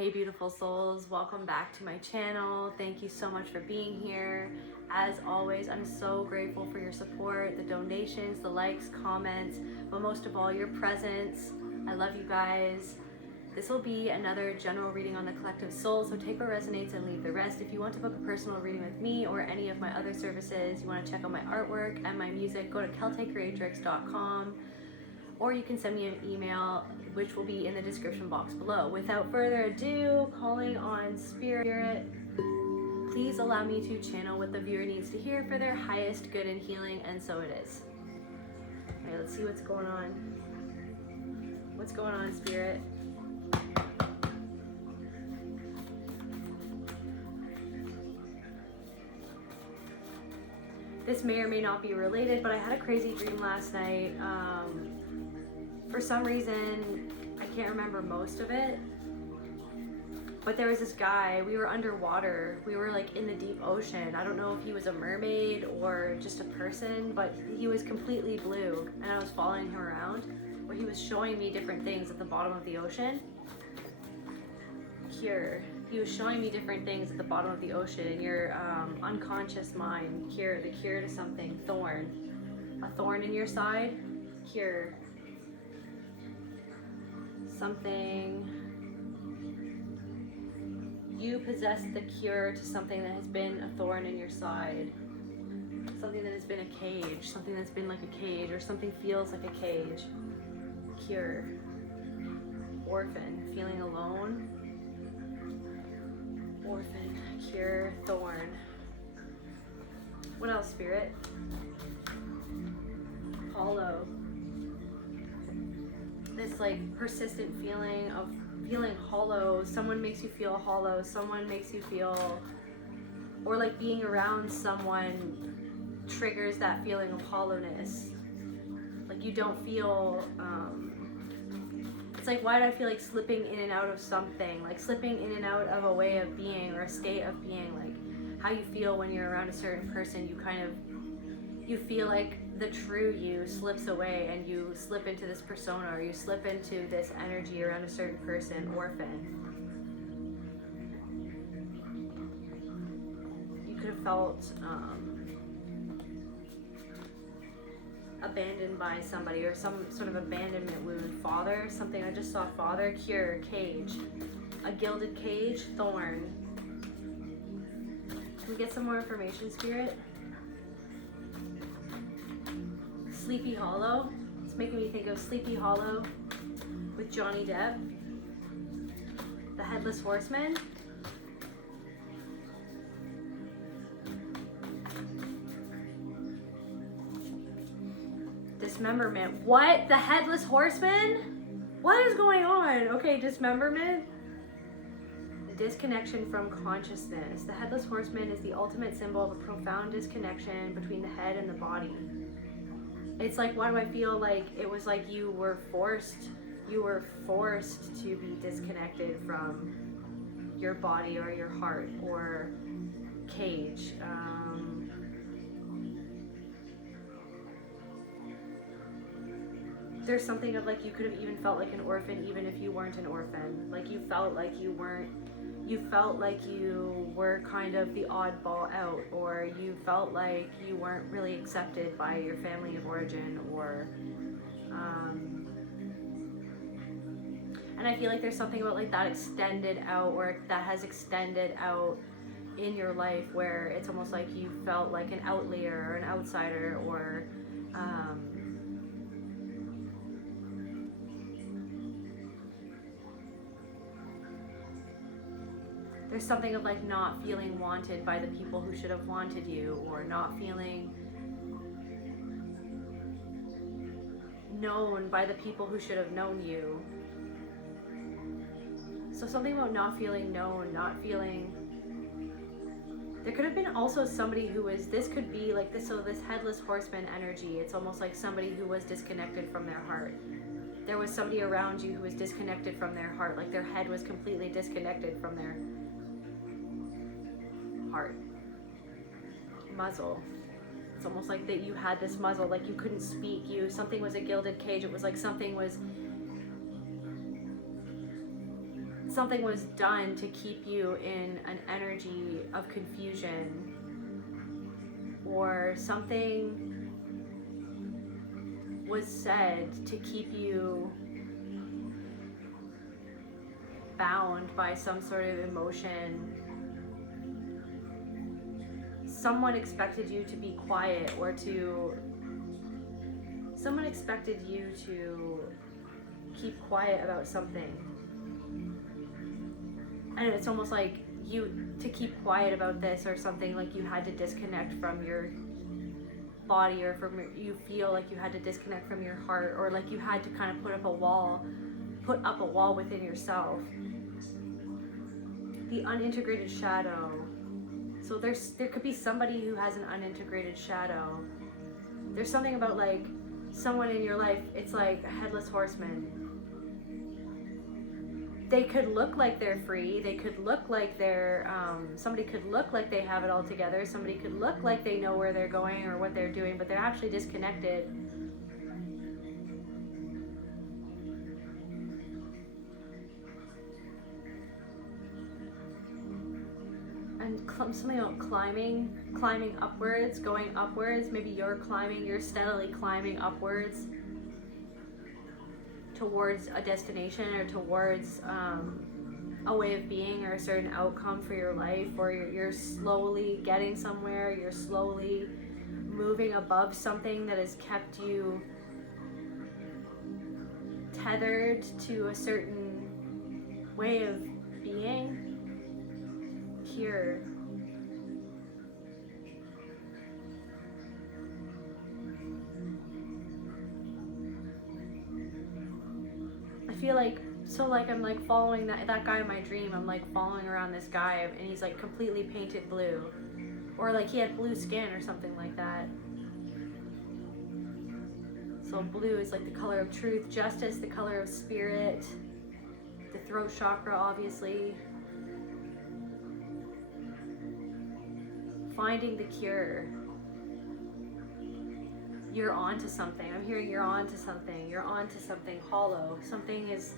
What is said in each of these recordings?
Hey beautiful souls, welcome back to my channel. Thank you so much for being here. As always, I'm so grateful for your support, the donations, the likes, comments, but most of all, your presence. I love you guys. This will be another general reading on the collective soul, so take what resonates and leave the rest. If you want to book a personal reading with me or any of my other services, you want to check out my artwork and my music, go to celtaecreatrix.com, or you can send me an email, which will be in the description box below. Without further ado, calling on Spirit, please allow me to channel what the viewer needs to hear for their highest good and healing, and so it is. All right, let's see what's going on. What's going on, Spirit? This may or may not be related, but I had a crazy dream last night. For some reason, I can't remember most of it, but there was this guy, we were underwater, we were like in the deep ocean. I don't know if he was a mermaid or just a person, but he was completely blue, and I was following him around, where he was showing me different things at the bottom of the ocean. Here, he was showing me different things at the bottom of the ocean, in your unconscious mind. Here, the cure to something, thorn. A thorn in your side, cure. Something, you possess the cure to something that has been a thorn in your side, something that has been a cage, something that's been like a cage, or something feels like a cage. Cure. Orphan, feeling alone. Orphan, cure, thorn. What else, Spirit? Hollow. This like persistent feeling of feeling hollow. Someone makes you feel hollow. Someone makes you feel, or like being around someone triggers that feeling of hollowness. Like you don't feel, it's like, why do I feel like slipping in and out of something? Like slipping in and out of a way of being or a state of being. Like how you feel when you're around a certain person, you feel like the true you slips away and you slip into this persona, or you slip into this energy around a certain person. Orphan. You could have felt abandoned by somebody, or some sort of abandonment wound. Father, something, I just saw father, cure, cage. A gilded cage, thorn. Can we get some more information, Spirit? Sleepy Hollow. It's making me think of Sleepy Hollow with Johnny Depp. The Headless Horseman. Dismemberment. What? The Headless Horseman? What is going on? Okay, dismemberment. The disconnection from consciousness. The Headless Horseman is the ultimate symbol of a profound disconnection between the head and the body. It's like, why do I feel like it was like you were forced to be disconnected from your body or your heart or cage. There's something of like, you could have even felt like an orphan even if you weren't an orphan. Like you felt like you were kind of the oddball out, or you felt like you weren't really accepted by your family of origin, or and I feel like there's something about like that extended out, or that has extended out in your life, where it's almost like you felt like an outlier or an outsider, or there's something of like not feeling wanted by the people who should have wanted you, or not feeling known by the people who should have known you. So something about not feeling known, not feeling. There could have been also somebody who was, this could be like this, so this Headless Horseman energy, it's almost like somebody who was disconnected from their heart. There was somebody around you who was disconnected from their heart, like their head was completely disconnected from their heart. Muzzle. It's almost like that you had this muzzle, like you couldn't speak. Something was a gilded cage. It was like something was something was done to keep you in an energy of confusion, or something was said to keep you bound by some sort of emotion. Someone expected you to be quiet, or someone expected you to keep quiet about something. And it's almost like to keep quiet about this or something, like you had to disconnect from your body, or you feel like you had to disconnect from your heart, or like you had to kind of put up a wall within yourself. The unintegrated shadow. So there could be somebody who has an unintegrated shadow. There's something about like someone in your life, it's like a headless horseman. They could look like they're free, they could look like they're, somebody could look like they have it all together, somebody could look like they know where they're going or what they're doing, but they're actually disconnected. And something about climbing upwards, going upwards. Maybe you're steadily climbing upwards towards a destination, or towards a way of being, or a certain outcome for your life, or you're slowly getting somewhere, you're slowly moving above something that has kept you tethered to a certain way of being. Here. I feel like, I'm like following that guy in my dream. I'm like following around this guy, and he's like completely painted blue, or like he had blue skin or something like that. So blue is like the color of truth, justice, the color of spirit, the throat chakra, obviously. Finding the cure. You're onto something. I'm hearing you're onto something. You're onto something hollow. Something is.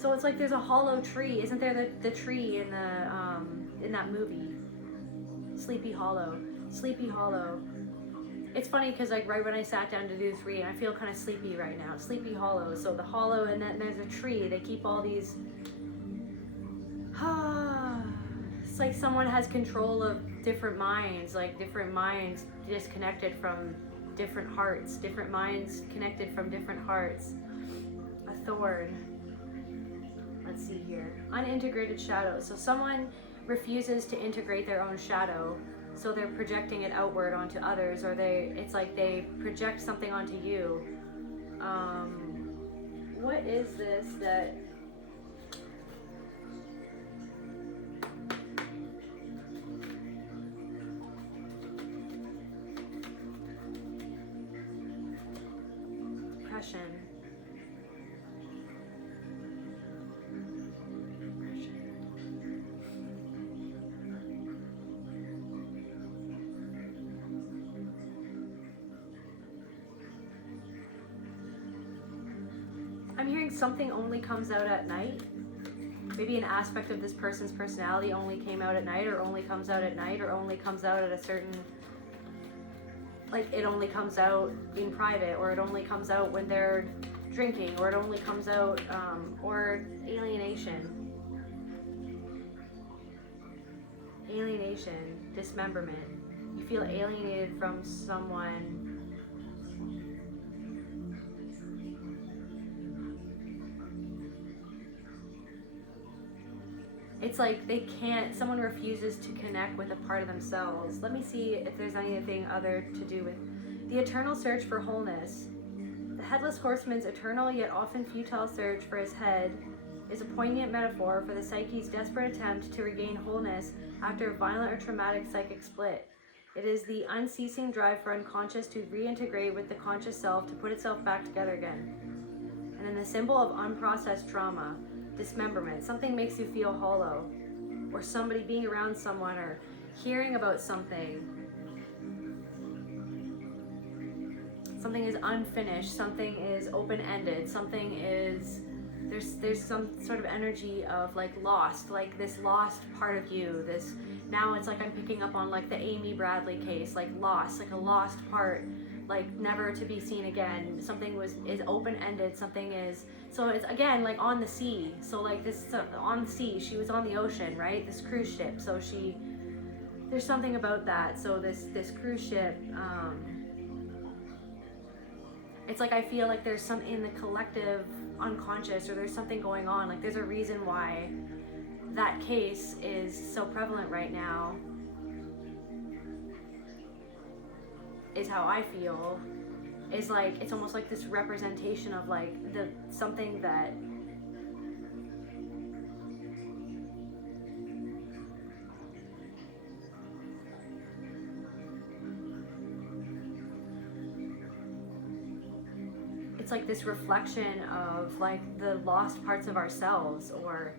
So it's like there's a hollow tree. Isn't there the tree in that movie? Sleepy Hollow. Sleepy Hollow. It's funny because like right when I sat down to do this reading, I feel kind of sleepy right now. Sleepy Hollow. So the hollow, and then there's a tree. They keep all these. It's like someone has control of different minds, like different minds disconnected from different hearts, different minds connected from different hearts. A thorn. Let's see here. Unintegrated shadow. So someone refuses to integrate their own shadow, so they're projecting it outward onto others, or it's like they project something onto you. What is this that... Depression. I'm hearing something only comes out at night. Maybe an aspect of this person's personality only came out at night, or only comes out at night, or only comes out at a certain... Like it only comes out in private, or it only comes out when they're drinking, or it only comes out, or alienation. Alienation, dismemberment. You feel alienated from someone. It's like someone refuses to connect with a part of themselves. Let me see if there's anything other to do with the eternal search for wholeness. The headless horseman's eternal yet often futile search for his head is a poignant metaphor for the psyche's desperate attempt to regain wholeness after a violent or traumatic psychic split. It is the unceasing drive for unconscious to reintegrate with the conscious self, to put itself back together again. And then the symbol of unprocessed trauma. Dismemberment. Something makes you feel hollow, or somebody being around someone, or hearing about something. Something is unfinished, something is open-ended, something is there's some sort of energy of like lost, like this lost part of you. This, now it's like I'm picking up on like the Amy Bradley case, like lost, like a lost part, like never to be seen again. Something is open-ended, something is, so it's again like on the sea. So like this, on the sea, she was on the ocean, right? This cruise ship. So there's something about that. So this cruise ship, it's like I feel like there's some in the collective unconscious, or there's something going on. Like there's a reason why that case is so prevalent right now, is how I feel. Is like, it's almost like this representation of like something that it's like this reflection of like the lost parts of ourselves, or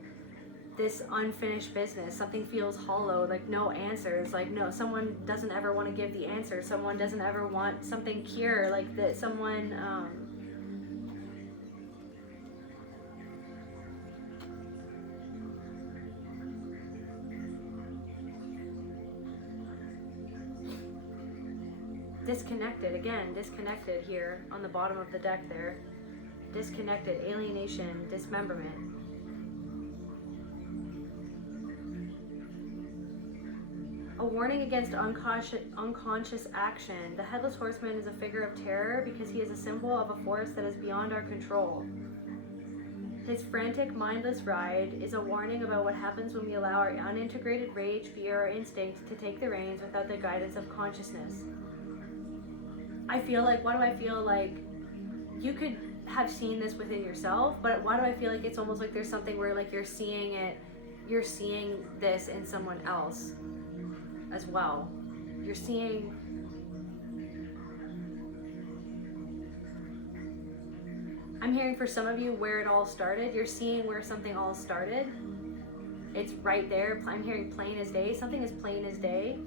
this unfinished business. Something feels hollow, like no answers, like no, someone doesn't ever want to give the answer, someone doesn't ever want something cure, like that someone disconnected, again, disconnected here on the bottom of the deck there. Disconnected, alienation, dismemberment. A warning against unconscious action. The Headless Horseman is a figure of terror because he is a symbol of a force that is beyond our control. His frantic, mindless ride is a warning about what happens when we allow our unintegrated rage, fear, or instinct to take the reins without the guidance of consciousness. I feel like, why do I feel like you could have seen this within yourself, but why do I feel like it's almost like there's something where like you're seeing this in someone else as well. You're seeing, I'm hearing for some of you where it all started. You're seeing where something all started. It's right there. I'm hearing plain as day. Something is plain as day.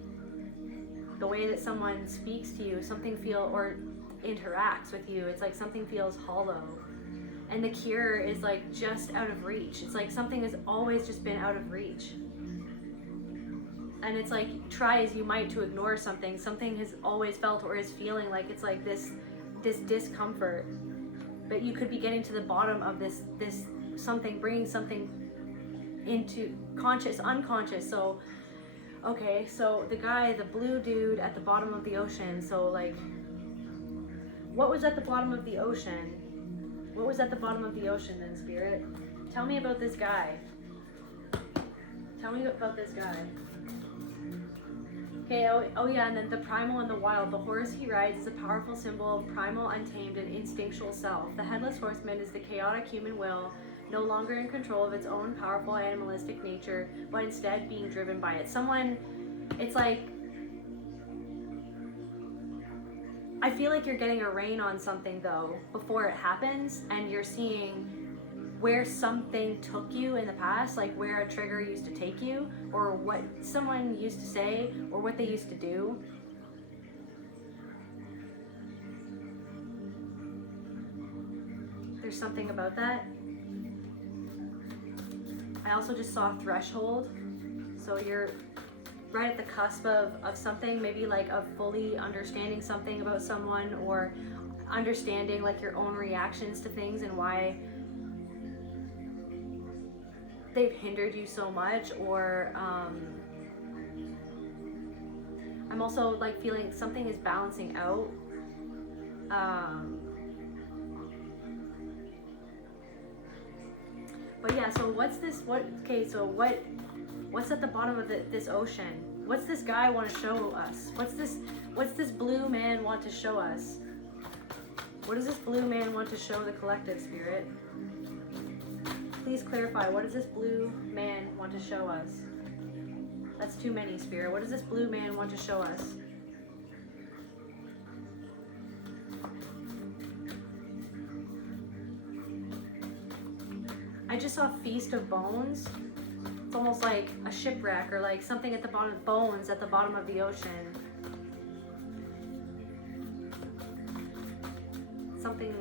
The way that someone speaks to you, something or interacts with you, it's like something feels hollow. And the cure is like just out of reach. It's like something has always just been out of reach. And it's like, try as you might to ignore something has always felt or is feeling like it's like this discomfort. But you could be getting to the bottom of this something, bringing something into conscious, unconscious. So okay, so the guy, the blue dude at the bottom of the ocean, so like, what was at the bottom of the ocean? What was at the bottom of the ocean then, Spirit? Tell me about this guy. Tell me about this guy. Okay, oh yeah, and then the primal and the wild. The horse he rides is a powerful symbol of primal, untamed, and instinctual self. The Headless Horseman is the chaotic human will, no longer in control of its own powerful animalistic nature, but instead being driven by it. Someone, it's like, I feel like you're getting a rein on something though, before it happens, and you're seeing where something took you in the past, like where a trigger used to take you, or what someone used to say, or what they used to do. There's something about that. I also just saw threshold, so you're right at the cusp of something, maybe like of fully understanding something about someone, or understanding like your own reactions to things and why they've hindered you so much. Or I'm also like feeling something is balancing out. But yeah, so what's this, what's at the bottom of this ocean? What's this guy want to show us? What's this blue man want to show us? What does this blue man want to show the collective, Spirit? Please clarify, what does this blue man want to show us? That's too many, Spirit. What does this blue man want to show us? I just saw Feast of Bones. It's almost like a shipwreck, or like something at the bottom, bones at the bottom of the ocean. Something.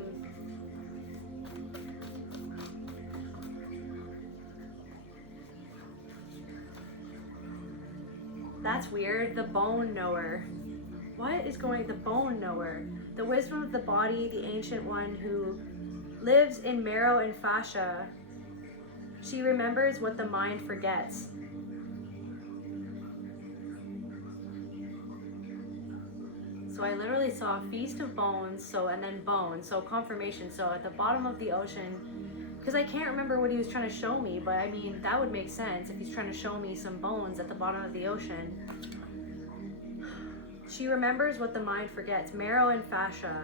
That's weird. The bone knower. What is going, the bone knower? The wisdom of the body, the ancient one who lives in marrow and fascia. She remembers what the mind forgets. So I literally saw a feast of bones, and then bones, so confirmation. So at the bottom of the ocean, because I can't remember what he was trying to show me, but I mean, that would make sense if he's trying to show me some bones at the bottom of the ocean. She remembers what the mind forgets. Marrow and fascia.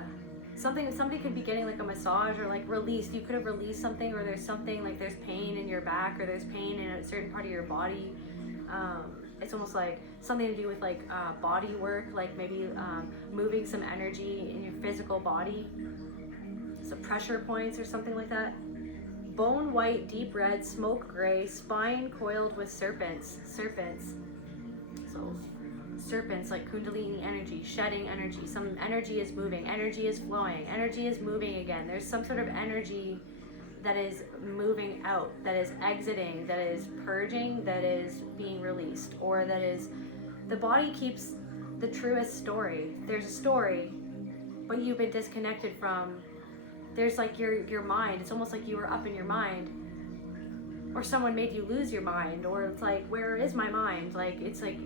Somebody could be getting like a massage or like released. You could have released something, or there's something like there's pain in your back, or there's pain in a certain part of your body. It's almost like something to do with like body work, like maybe moving some energy in your physical body. So pressure points or something like that. Bone white, deep red, smoke gray, spine coiled with serpents. So serpents, like kundalini energy, shedding energy. Some energy is moving, energy is flowing, energy is moving again. There's some sort of energy that is moving out, that is exiting, that is purging, that is being released, or that is, the body keeps the truest story. There's a story, but you've been disconnected from, there's like your mind. It's almost like you were up in your mind, or someone made you lose your mind, or it's like, where is my mind? Like, it's like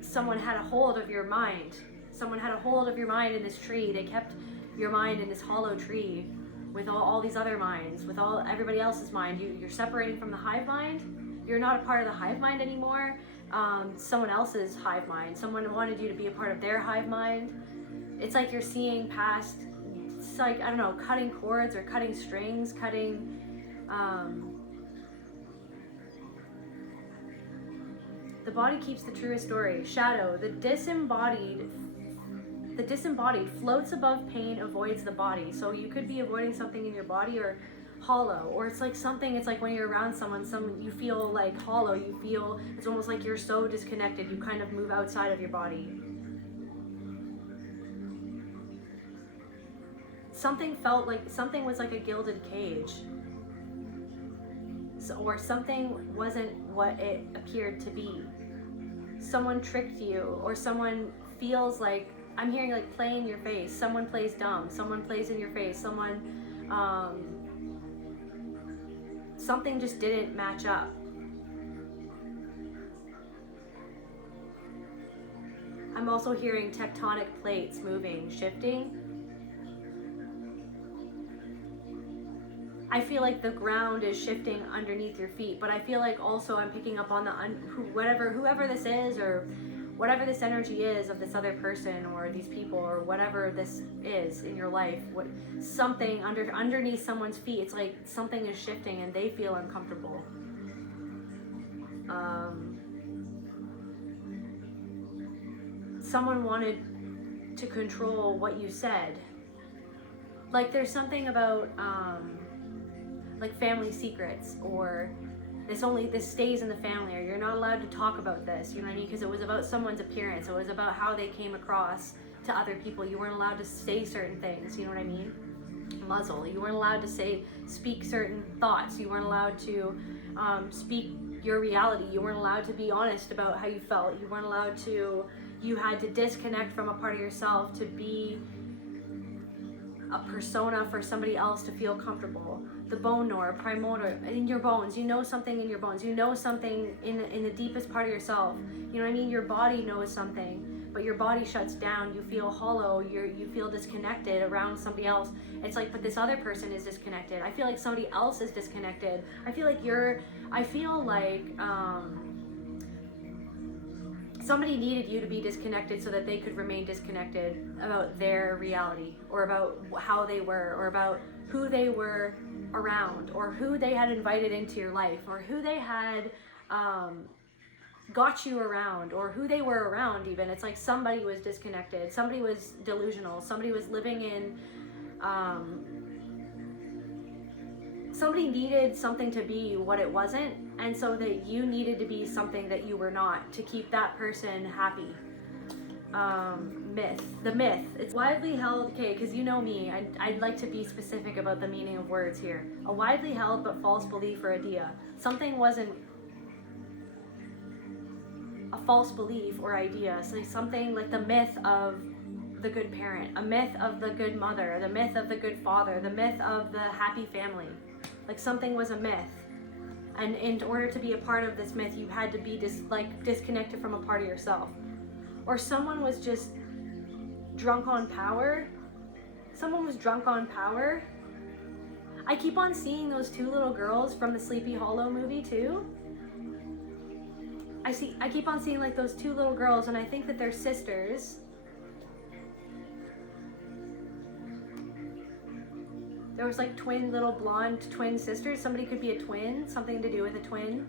someone had a hold of your mind. Someone had a hold of your mind in this tree. They kept your mind in this hollow tree with all these other minds, with everybody else's mind. You're separating from the hive mind. You're not a part of the hive mind anymore. Someone else's hive mind. Someone wanted you to be a part of their hive mind. It's like you're seeing past, it's like, I don't know, cutting cords or cutting strings, cutting, the body keeps the truest story. Shadow, the disembodied floats above pain, avoids the body. So you could be avoiding something in your body, or hollow, or it's like something, it's like when you're around someone, you feel like hollow, you feel, it's almost like you're so disconnected, you kind of move outside of your body. Something felt like, something was like a gilded cage. So, or something wasn't what it appeared to be. Someone tricked you, or someone feels like, I'm hearing like play in your face. Someone plays dumb. Someone plays in your face. Someone, something just didn't match up. I'm also hearing tectonic plates moving, shifting. I feel like the ground is shifting underneath your feet, but I feel like also I'm picking up on the whoever this is, or whatever this energy is of this other person or these people or whatever this is in your life. Something underneath someone's feet. It's like something is shifting and they feel uncomfortable. Someone wanted to control what you said. Like there's something about like family secrets, or this stays in the family, or you're not allowed to talk about this, you know what I mean? Because it was about someone's appearance, it was about how they came across to other people. You weren't allowed to say certain things, you know what I mean? Muzzle. You weren't allowed to speak certain thoughts. You weren't allowed to speak your reality. You weren't allowed to be honest about how you felt. You weren't allowed to, you had to disconnect from a part of yourself to be a persona for somebody else to feel comfortable. The bone knower, primordial, in your bones. You know something in your bones. You know something in the deepest part of yourself. You know what I mean? Your body knows something, but your body shuts down. You feel hollow. You feel disconnected around somebody else. It's like, but this other person is disconnected. I feel like somebody else is disconnected. I feel like somebody needed you to be disconnected so that they could remain disconnected about their reality, or about how they were, or about who they were around, or who they had invited into your life, or who they had got you around, or who they were around even. It's like somebody was disconnected, somebody was delusional, somebody was living in, somebody needed something to be what it wasn't, and so that you needed to be something that you were not, to keep that person happy. The myth, it's widely held, okay, because you know me, I'd like to be specific about the meaning of words here. A widely held but false belief or idea. Something wasn't, a false belief or idea. So something like the myth of the good parent, a myth of the good mother, the myth of the good father, the myth of the happy family. Like something was a myth. And in order to be a part of this myth, you had to be disconnected from a part of yourself. Or someone was just drunk on power. Someone was drunk on power. I keep on seeing those two little girls from the Sleepy Hollow movie too. I keep on seeing like those two little girls, and I think that they're sisters. There was like twin little blonde twin sisters. Somebody could be a twin, something to do with a twin.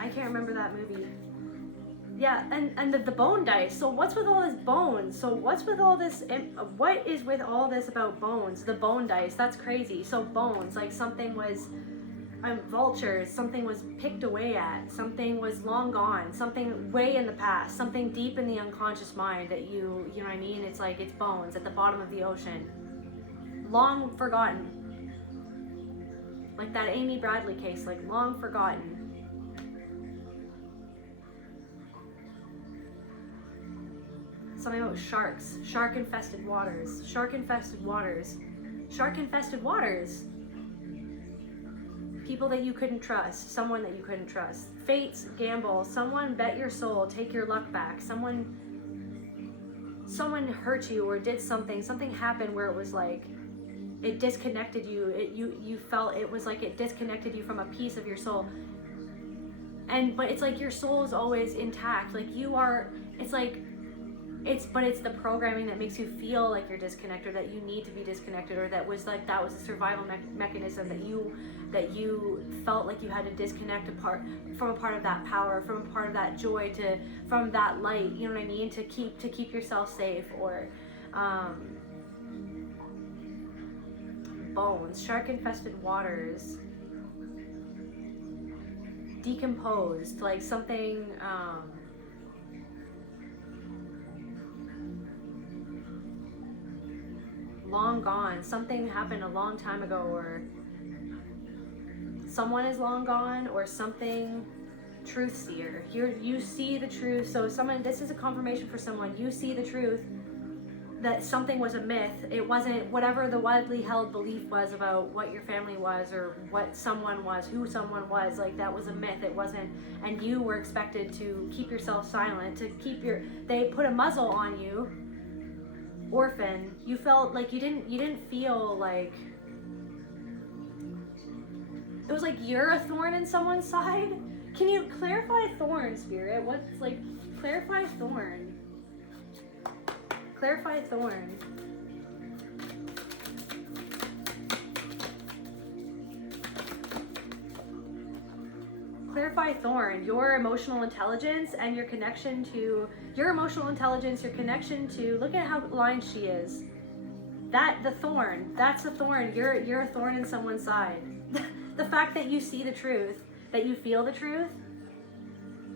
I can't remember that movie. Yeah, and the bone dice. So what's with all this bones? So what's with all this, what is with all this about bones? The bone dice, that's crazy. So bones, like something was, vultures, something was picked away at, something was long gone, something way in the past, something deep in the unconscious mind that you know what I mean? It's like, it's bones at the bottom of the ocean. Long forgotten. Like that Amy Bradley case, like long forgotten. Something about sharks, shark-infested waters, shark-infested waters, shark-infested waters. People that you couldn't trust, someone that you couldn't trust. Fates, gamble, someone bet your soul, take your luck back. Someone hurt you or did something happened where it was like, it disconnected you. You felt it was like it disconnected you from a piece of your soul. But it's like your soul is always intact. Like you are, it's like, but it's the programming that makes you feel like you're disconnected, or that you need to be disconnected, or that was a survival mechanism that you felt like you had to disconnect from a part of that power, from a part of that joy, from that light, you know what I mean, to keep yourself safe. Or bones, shark-infested waters, decomposed, like something. Long gone, something happened a long time ago, or someone is long gone, or something. Truth seer, you see the truth. So this is a confirmation for someone. You see the truth that something was a myth. It wasn't whatever the widely held belief was about what your family was, or what someone was, who someone was. Like that was a myth. It wasn't, and you were expected to keep yourself silent, they put a muzzle on you. Orphan, you felt like you didn't feel like it was like you're a thorn in someone's side. Can you clarify thorn, Spirit? What's like, clarify thorn. Clarify thorn. Clarify thorn, your emotional intelligence and your connection to your emotional intelligence, your connection to, look at how aligned she is. That's a thorn. You're a thorn in someone's side. The fact that you see the truth, that you feel the truth,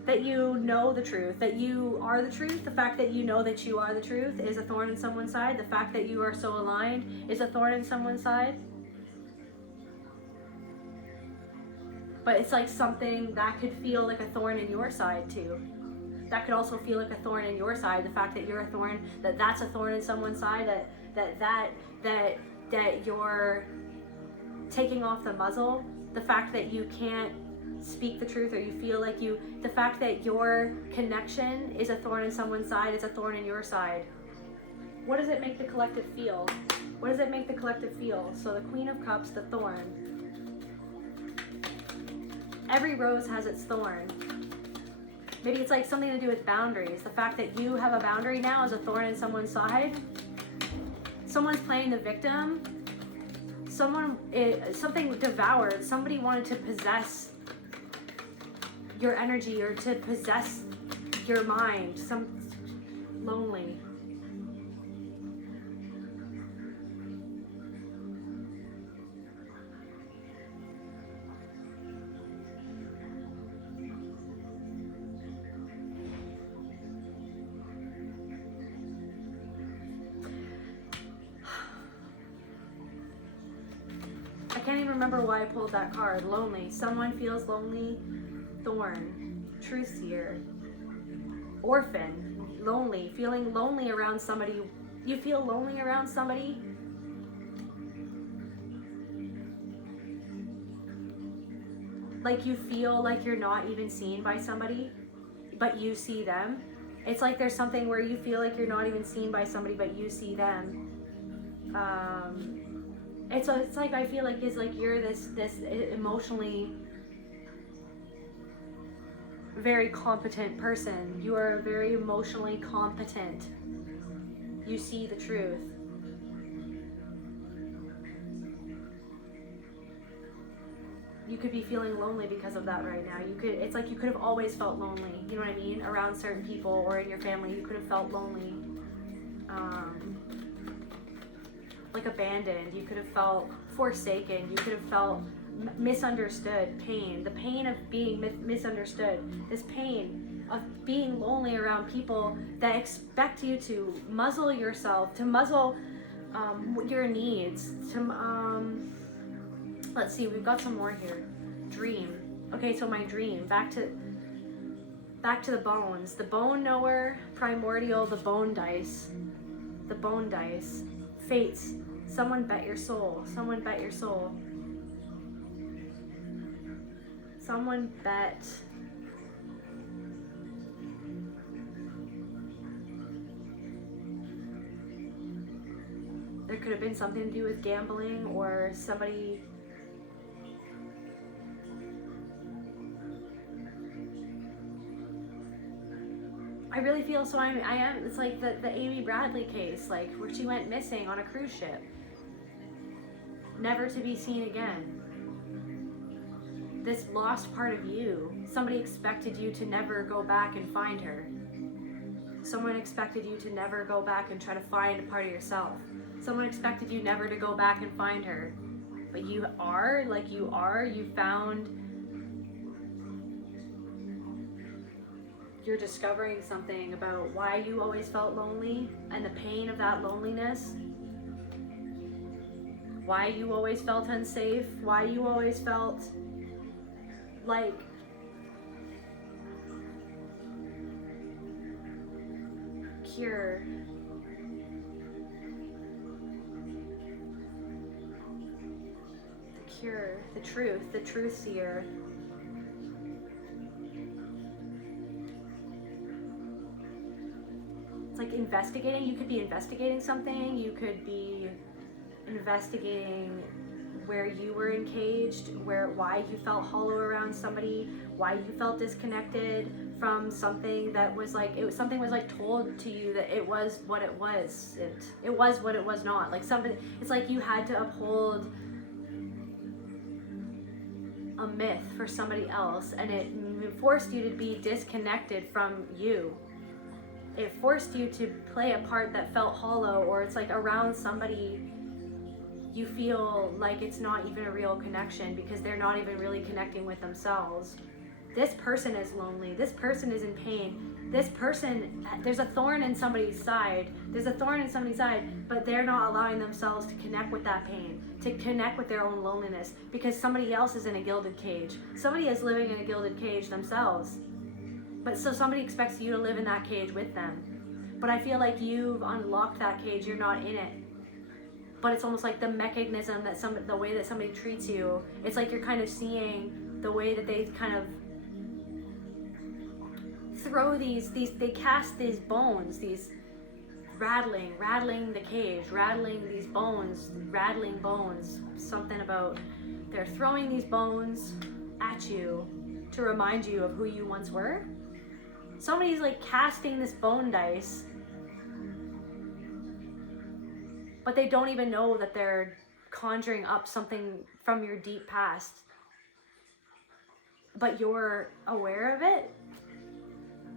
that you know the truth, that you are the truth, the fact that you know that you are the truth is a thorn in someone's side. The fact that you are so aligned is a thorn in someone's side. But it's like something that could feel like a thorn in your side too. That could also feel like a thorn in your side. The fact that you're a thorn, that's a thorn in someone's side, that you're taking off the muzzle. The fact that you can't speak the truth, or you feel like the fact that your connection is a thorn in someone's side is a thorn in your side. What does it make the collective feel? What does it make the collective feel? So the Queen of Cups, the thorn. Every rose has its thorn. Maybe it's like something to do with boundaries. The fact that you have a boundary now is a thorn in someone's side. Someone's playing the victim. Something devoured. Somebody wanted to possess your energy, or to possess your mind. Lonely. can't even remember why I pulled that card. Lonely. Someone feels lonely. Thorn. Truth seer. Orphan. Lonely. Feeling lonely around somebody. You feel lonely around somebody? Like you feel like you're not even seen by somebody, but you see them. It's like there's something where you feel like you're not even seen by somebody, but you see them. It's like I feel like it's like you're this emotionally very competent person. You are very emotionally competent. You see the truth. You could be feeling lonely because of that right now. It's like you could have always felt lonely, you know what I mean? Around certain people or in your family, you could have felt lonely. Like abandoned, you could have felt forsaken, you could have felt misunderstood, pain, the pain of being misunderstood, this pain of being lonely around people that expect you to muzzle yourself, to muzzle your needs, to let's see, we've got some more here. Dream. Okay, so my dream. Back to the bones. The bone knower, primordial, the bone dice. The bone dice. Fates. Someone bet your soul. Someone bet your soul. Someone bet. There could have been something to do with gambling or somebody. I really feel so. I am. It's like the Amy Bradley case, like where she went missing on a cruise ship, never to be seen again. This lost part of you. Somebody expected you to never go back and find her. Someone expected you to never go back and try to find a part of yourself. Someone expected you never to go back and find her, but you are. You found. You're discovering something about why you always felt lonely and the pain of that loneliness. Why you always felt unsafe. Why you always felt like cure. The cure, the truth seer. It's like investigating. You could be investigating something. You could be investigating where you were encaged, why you felt hollow around somebody, why you felt disconnected from something that was like, something was like told to you that it was what it was. It was what it was not. Like something, it's like you had to uphold a myth for somebody else, and it forced you to be disconnected from you. It forced you to play a part that felt hollow, or it's like around somebody you feel like it's not even a real connection because they're not even really connecting with themselves. This person is lonely. This person is in pain. This person, there's a thorn in somebody's side. There's a thorn in somebody's side, but they're not allowing themselves to connect with that pain, to connect with their own loneliness, because somebody else is in a gilded cage. Somebody is living in a gilded cage themselves. But so somebody expects you to live in that cage with them. But I feel like you've unlocked that cage, you're not in it. But it's almost like the mechanism that the way that somebody treats you, it's like you're kind of seeing the way that they kind of throw they cast these bones, these rattling the cage, rattling these bones, rattling bones. Something about they're throwing these bones at you to remind you of who you once were. Somebody's like casting this bone dice, but they don't even know that they're conjuring up something from your deep past. But you're aware of it.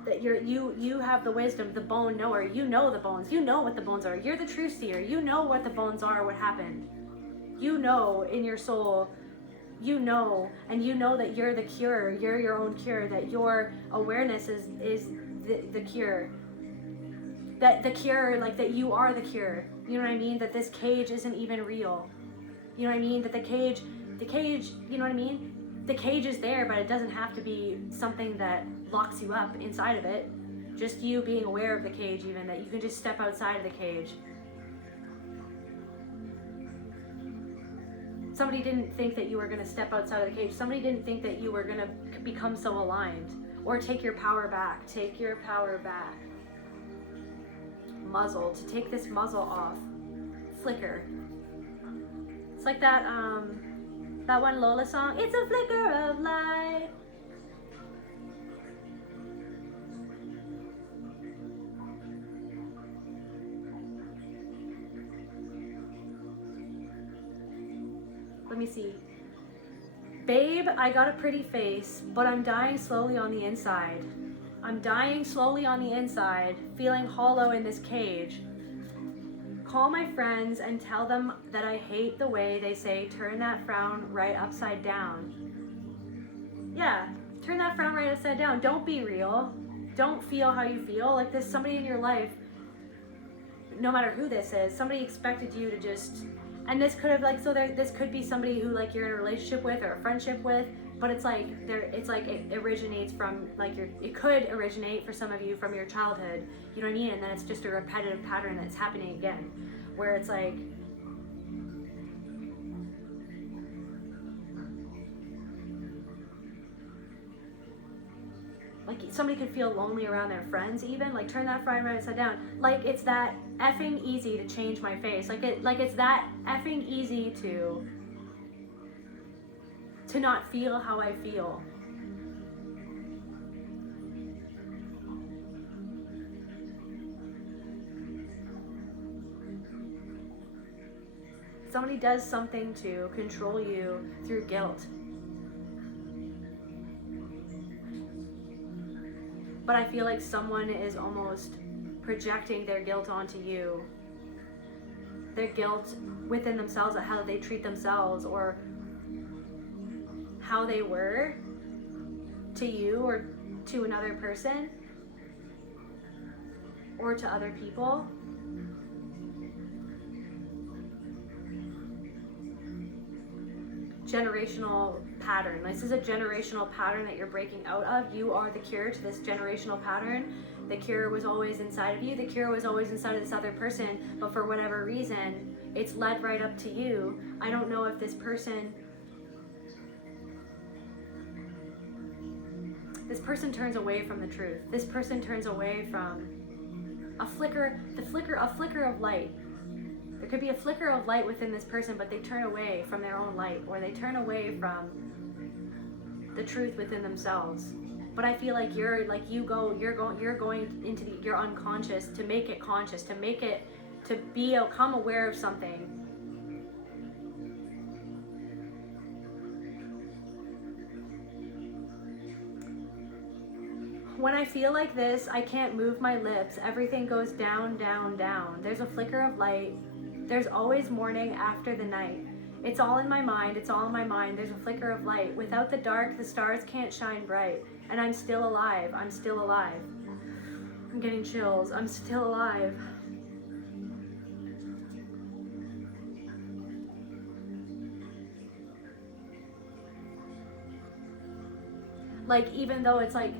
That you have the wisdom, the bone knower. You know the bones. You know what the bones are. You're the truth seer. You know what the bones are, what happened. You know in your soul. You know, and you know that you're the cure. You're your own cure. That your awareness is the cure. That the cure, like that you are the cure. You know what I mean? That this cage isn't even real. You know what I mean? That the cage the cage, you know what I mean? The cage is there, but it doesn't have to be something that locks you up inside of it. Just you being aware of the cage, even, that you can just step outside of the cage. Somebody didn't think that you were going to step outside of the cage. Somebody didn't think that you were going to become so aligned. Or take your power back. Take your power back. Muzzle. To take this muzzle off. Flicker. It's like that one Lola song. It's a flicker of light. Let me see. Babe, I got a pretty face, but I'm dying slowly on the inside. I'm dying slowly on the inside, feeling hollow in this cage. Call my friends and tell them that I hate the way they say, turn that frown right upside down. Yeah, turn that frown right upside down. Don't be real. Don't feel how you feel. Like there's somebody in your life, no matter who this is, somebody expected you to just, and this could have like, so this could be somebody who like you're in a relationship with or a friendship with, but it's like it originates from like it could originate for some of you from your childhood, you know what I mean? And then it's just a repetitive pattern that's happening again, where it's like, somebody could feel lonely around their friends even, like turn that frown right upside down. Like it's that effing easy to change my face. Like it's that effing easy to not feel how I feel. Somebody does something to control you through guilt. But I feel like someone is almost projecting their guilt onto you. Their guilt within themselves at how they treat themselves or how they were to you or to another person or to other people. Generational pattern. This is a generational pattern that you're breaking out of. You are the cure to this generational pattern. The cure was always inside of you. The cure was always inside of this other person, but for whatever reason, it's led right up to you. I don't know if this person turns away from the truth. This person turns away from a flicker of light. There could be a flicker of light within this person, but they turn away from their own light, or they turn away from the truth within themselves. But I feel like you're going into your unconscious to make it conscious, to become aware of something. When I feel like this, I can't move my lips. Everything goes down, down, down. There's a flicker of light. There's always morning after the night. It's all in my mind. It's all in my mind. There's a flicker of light. Without the dark, the stars can't shine bright. And I'm still alive. I'm still alive. I'm getting chills. I'm still alive. Like, even though it's like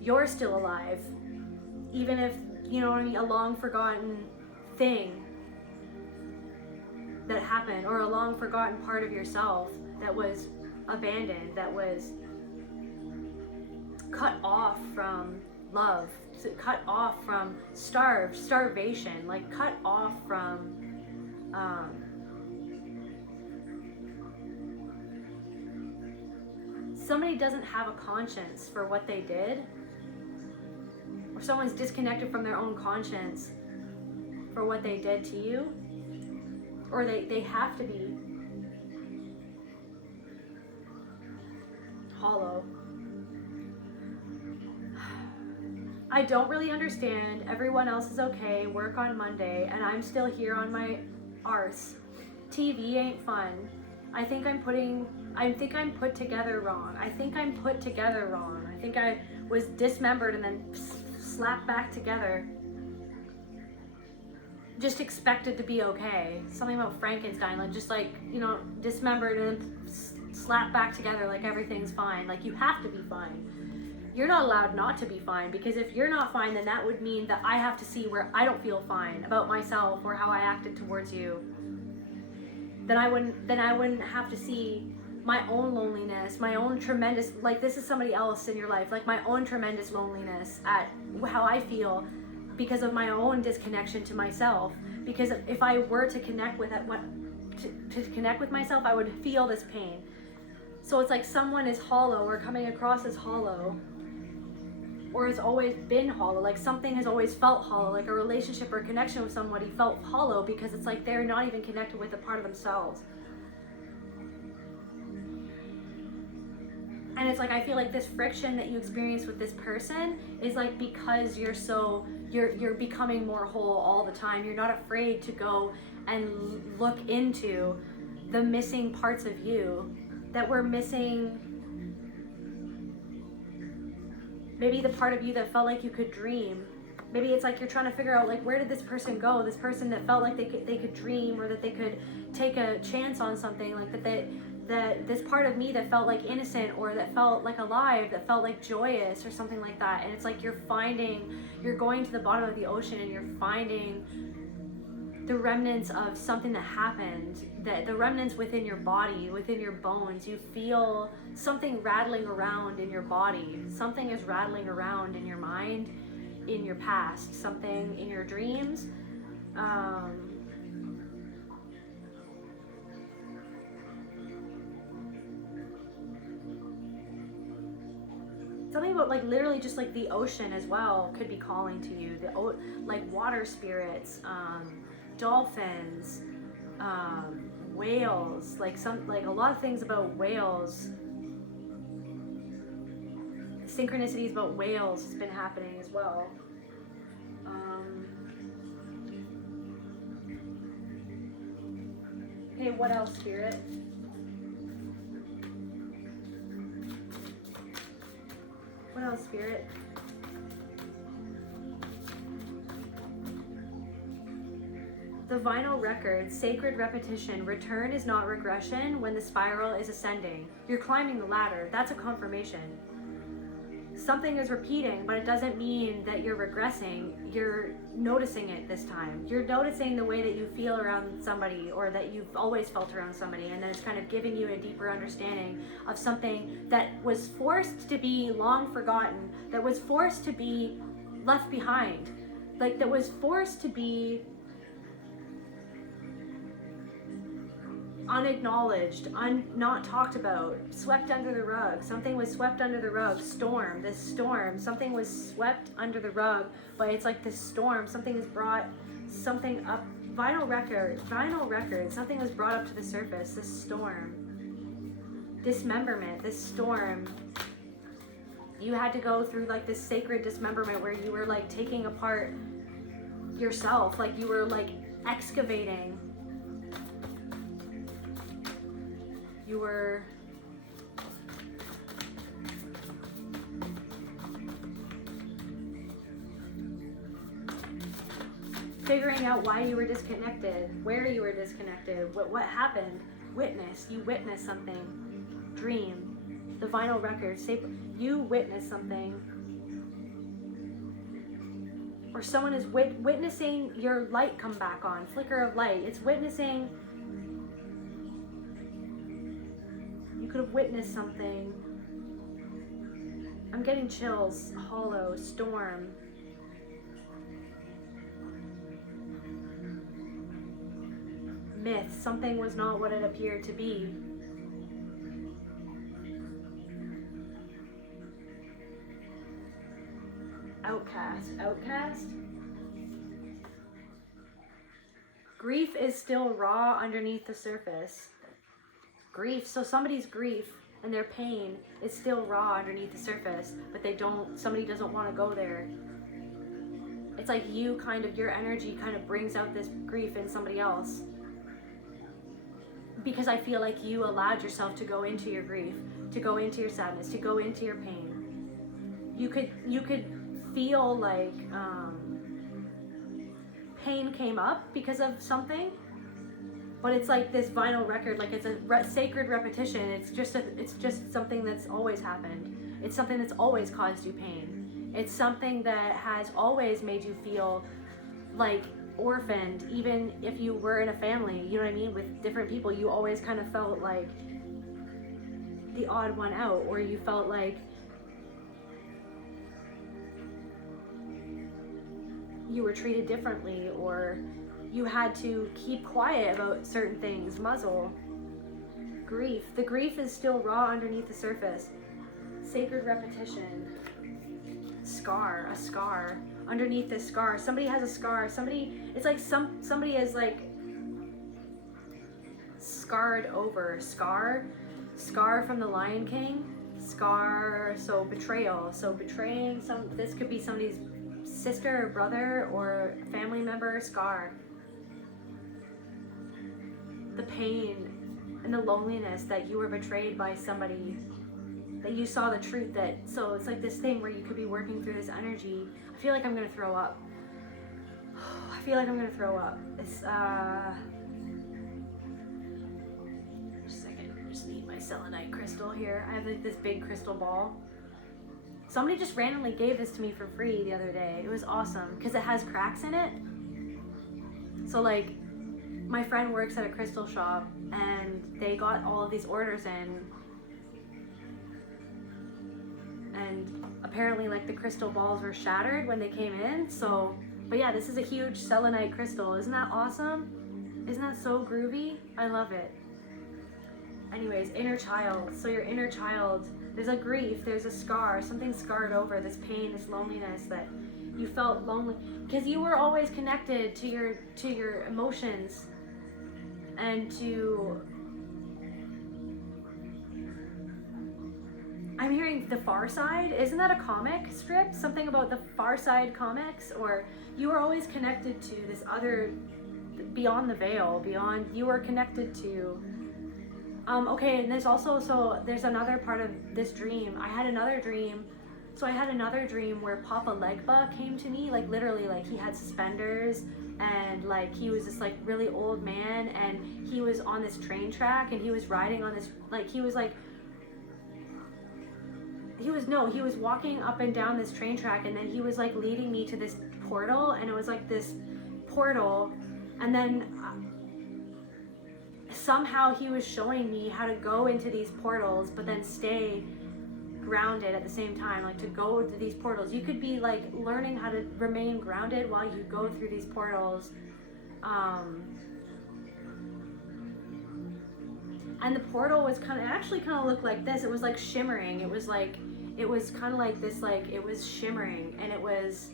you're still alive. Even if, you know what I mean, a long forgotten thing that happened, or a long forgotten part of yourself that was abandoned, that was cut off from love, cut off from starvation, like cut off from somebody doesn't have a conscience for what they did, or someone's disconnected from their own conscience for what they did to you, or they have to be hollow. I don't really understand. Everyone else is okay. Work on Monday, and I'm still here on my arse. TV ain't fun. I think I'm put together wrong. I think I was dismembered and then slapped back together. just expected to be okay. Something about Frankenstein, like just like, you know, dismembered and then slapped back together like everything's fine. Like you have to be fine. You're not allowed not to be fine, because if you're not fine, then that would mean that I have to see where I don't feel fine about myself or how I acted towards you. Then I wouldn't have to see my own loneliness, my own tremendous, like this is somebody else in your life, like my own tremendous loneliness at how I feel because of my own disconnection to myself. Because if I were to connect with it, to connect with myself, I would feel this pain. So it's like someone is hollow or coming across as hollow, or has always been hollow, like something has always felt hollow, like a relationship or a connection with somebody felt hollow because it's like they're not even connected with a part of themselves. And it's like, I feel like this friction that you experience with this person is like because you're becoming more whole all the time. You're not afraid to go and look into the missing parts of you that were missing. Maybe the part of you that felt like you could dream. Maybe it's like you're trying to figure out, like, where did this person go? This person that felt like they could dream, or that they could take a chance on something, like that this part of me that felt like innocent, or that felt like alive, that felt like joyous or something like that. And it's like you're going to the bottom of the ocean and you're finding the remnants of something that happened, that the remnants within your body, within your bones. You feel something rattling around in your body. Something is rattling around in your mind, in your past, something in your dreams. Something about like literally just like the ocean as well could be calling to you. Like water spirits, dolphins, whales, like a lot of things about whales. Synchronicities about whales has been happening as well. Okay, what else, Spirit? What else, Spirit? The vinyl record, sacred repetition, return is not regression when the spiral is ascending. You're climbing the ladder. That's a confirmation. Something is repeating, but it doesn't mean that you're regressing. You're noticing it this time. You're noticing the way that you feel around somebody, or that you've always felt around somebody, and then it's kind of giving you a deeper understanding of something that was forced to be long forgotten, that was forced to be left behind, like that was forced to be unacknowledged, not talked about, swept under the rug. Something was swept under the rug. Storm, something was swept under the rug, but it's like this storm, something has brought something up. Vinyl record, something was brought up to the surface. This storm, dismemberment, this storm. You had to go through like this sacred dismemberment where you were like taking apart yourself, like you were like excavating. You were figuring out why you were disconnected, where you were disconnected, what happened. You witnessed something. Dream. The vinyl record, you witnessed something. Or someone is witnessing your light come back on, flicker of light. It's witnessing. You could have witnessed something. I'm getting chills. Hollow, storm. Myth. Something was not what it appeared to be. Outcast. Grief is still raw underneath the surface. Grief, so somebody's grief and their pain is still raw underneath the surface, but somebody doesn't want to go there. It's like your energy kind of brings out this grief in somebody else. Because I feel like you allowed yourself to go into your grief, to go into your sadness, to go into your pain. You could feel like pain came up because of something, but it's like this vinyl record, like it's a sacred repetition. It's just something that's always happened. It's something that's always caused you pain. It's something that has always made you feel like orphaned, even if you were in a family, you know what I mean, with different people. You always kind of felt like the odd one out, or you felt like you were treated differently, or you had to keep quiet about certain things. Muzzle. Grief. The grief is still raw underneath the surface. Sacred repetition. Scar. A scar. Underneath this scar. Somebody has a scar. It's like somebody is like scarred over. Scar from the Lion King. Scar, so betrayal. So betraying this could be somebody's sister or brother or family member. Scar. The pain and the loneliness that you were betrayed by somebody, that you saw the truth that, so it's like this thing where you could be working through this energy. I feel like I'm gonna throw up. I feel like I'm gonna throw up. It's, just a second, I just need my selenite crystal here. I have like this big crystal ball. Somebody just randomly gave this to me for free the other day. It was awesome, because it has cracks in it. So like, my friend works at a crystal shop, and they got all of these orders in, and apparently like the crystal balls were shattered when they came in. So, but yeah, this is a huge selenite crystal. Isn't that awesome? Isn't that so groovy? I love it. Anyways, inner child. So your inner child, there's a grief, there's a scar, something scarred over, this pain, this loneliness, that you felt lonely because you were always connected to your emotions and to, I'm hearing the Far Side. Isn't that a comic strip? Something about the Far Side comics? Or you were always connected to this other, beyond the veil, beyond, you were connected to, okay, and there's also, so there's another part of this dream. I had another dream where Papa Legba came to me, like literally, like he had suspenders, and like he was this like really old man, and he was on this train track, and he was riding on this, like he was walking up and down this train track, and then he was like leading me to this portal, and it was like this portal, and then somehow he was showing me how to go into these portals but then stay grounded at the same time, like to go to these portals. You could be like learning how to remain grounded while you go through these portals. And the portal was actually kind of looked like this. It was like shimmering. It was kind of like this, like it was shimmering, and it was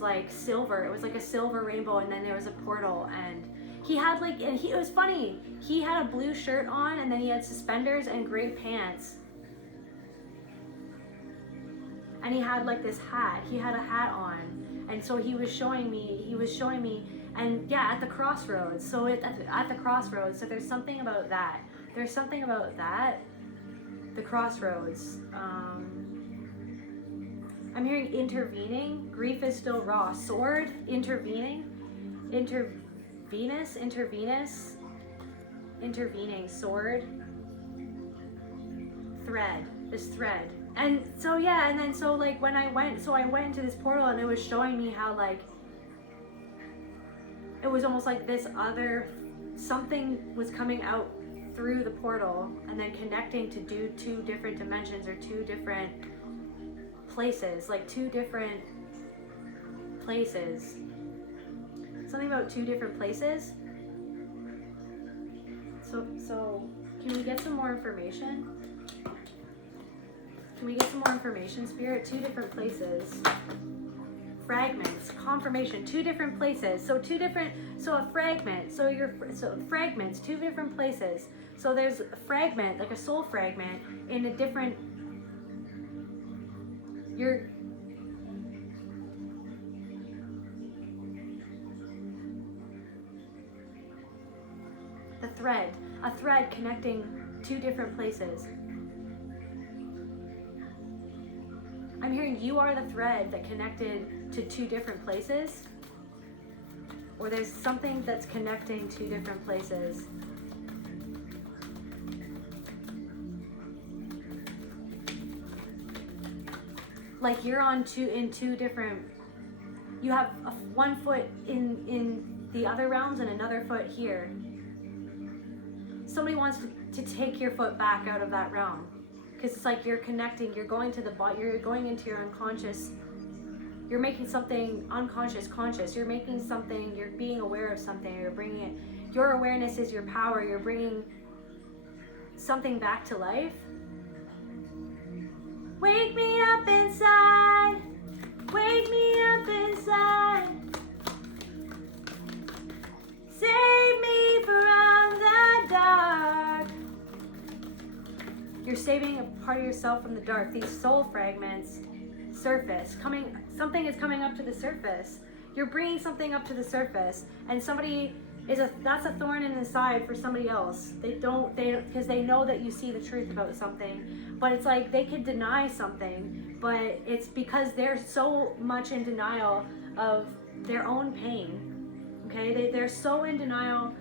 like silver. It was like a silver rainbow, and then there was a portal, and he had like, and it was funny. He had a blue shirt on, and then he had suspenders and gray pants. And he had like this hat. He had a hat on. And so he was showing me, and yeah, at the crossroads. So at the crossroads. So there's something about that. The crossroads. I'm hearing intervening. Grief is still raw. Sword, intervening. Intervening, sword, thread, this thread. And so yeah, and then so like when I went into this portal, and it was showing me how like it was almost like this other, something was coming out through the portal and then connecting to do two different dimensions, or two different places, like two different places. Something about two different places. So can we get some more information? Spirit? Two different places. Fragments, confirmation, two different places. So a fragment. So fragments, two different places. So there's a fragment, like a soul fragment, in a different, a thread connecting two different places. I'm hearing you are the thread that connected to two different places, or there's something that's connecting two different places. Like you're on in two different, you have one foot in the other realms and another foot here. Somebody wants to take your foot back out of that realm, because it's like you're connecting, you're going to the body, you're going into your unconscious, you're making something unconscious conscious, you're making something, you're being aware of something, you're bringing it, your awareness is your power, you're bringing something back to life. Wake me up inside, wake me up inside, save me from the dark. You're saving a part of yourself from the dark. These soul fragments surface, something is coming up to the surface. You're bringing something up to the surface, and somebody that's a thorn in the side for somebody else. Because they know that you see the truth about something, but it's like they could deny something, but it's because they're so much in denial of their own pain. Okay, they're so in denial.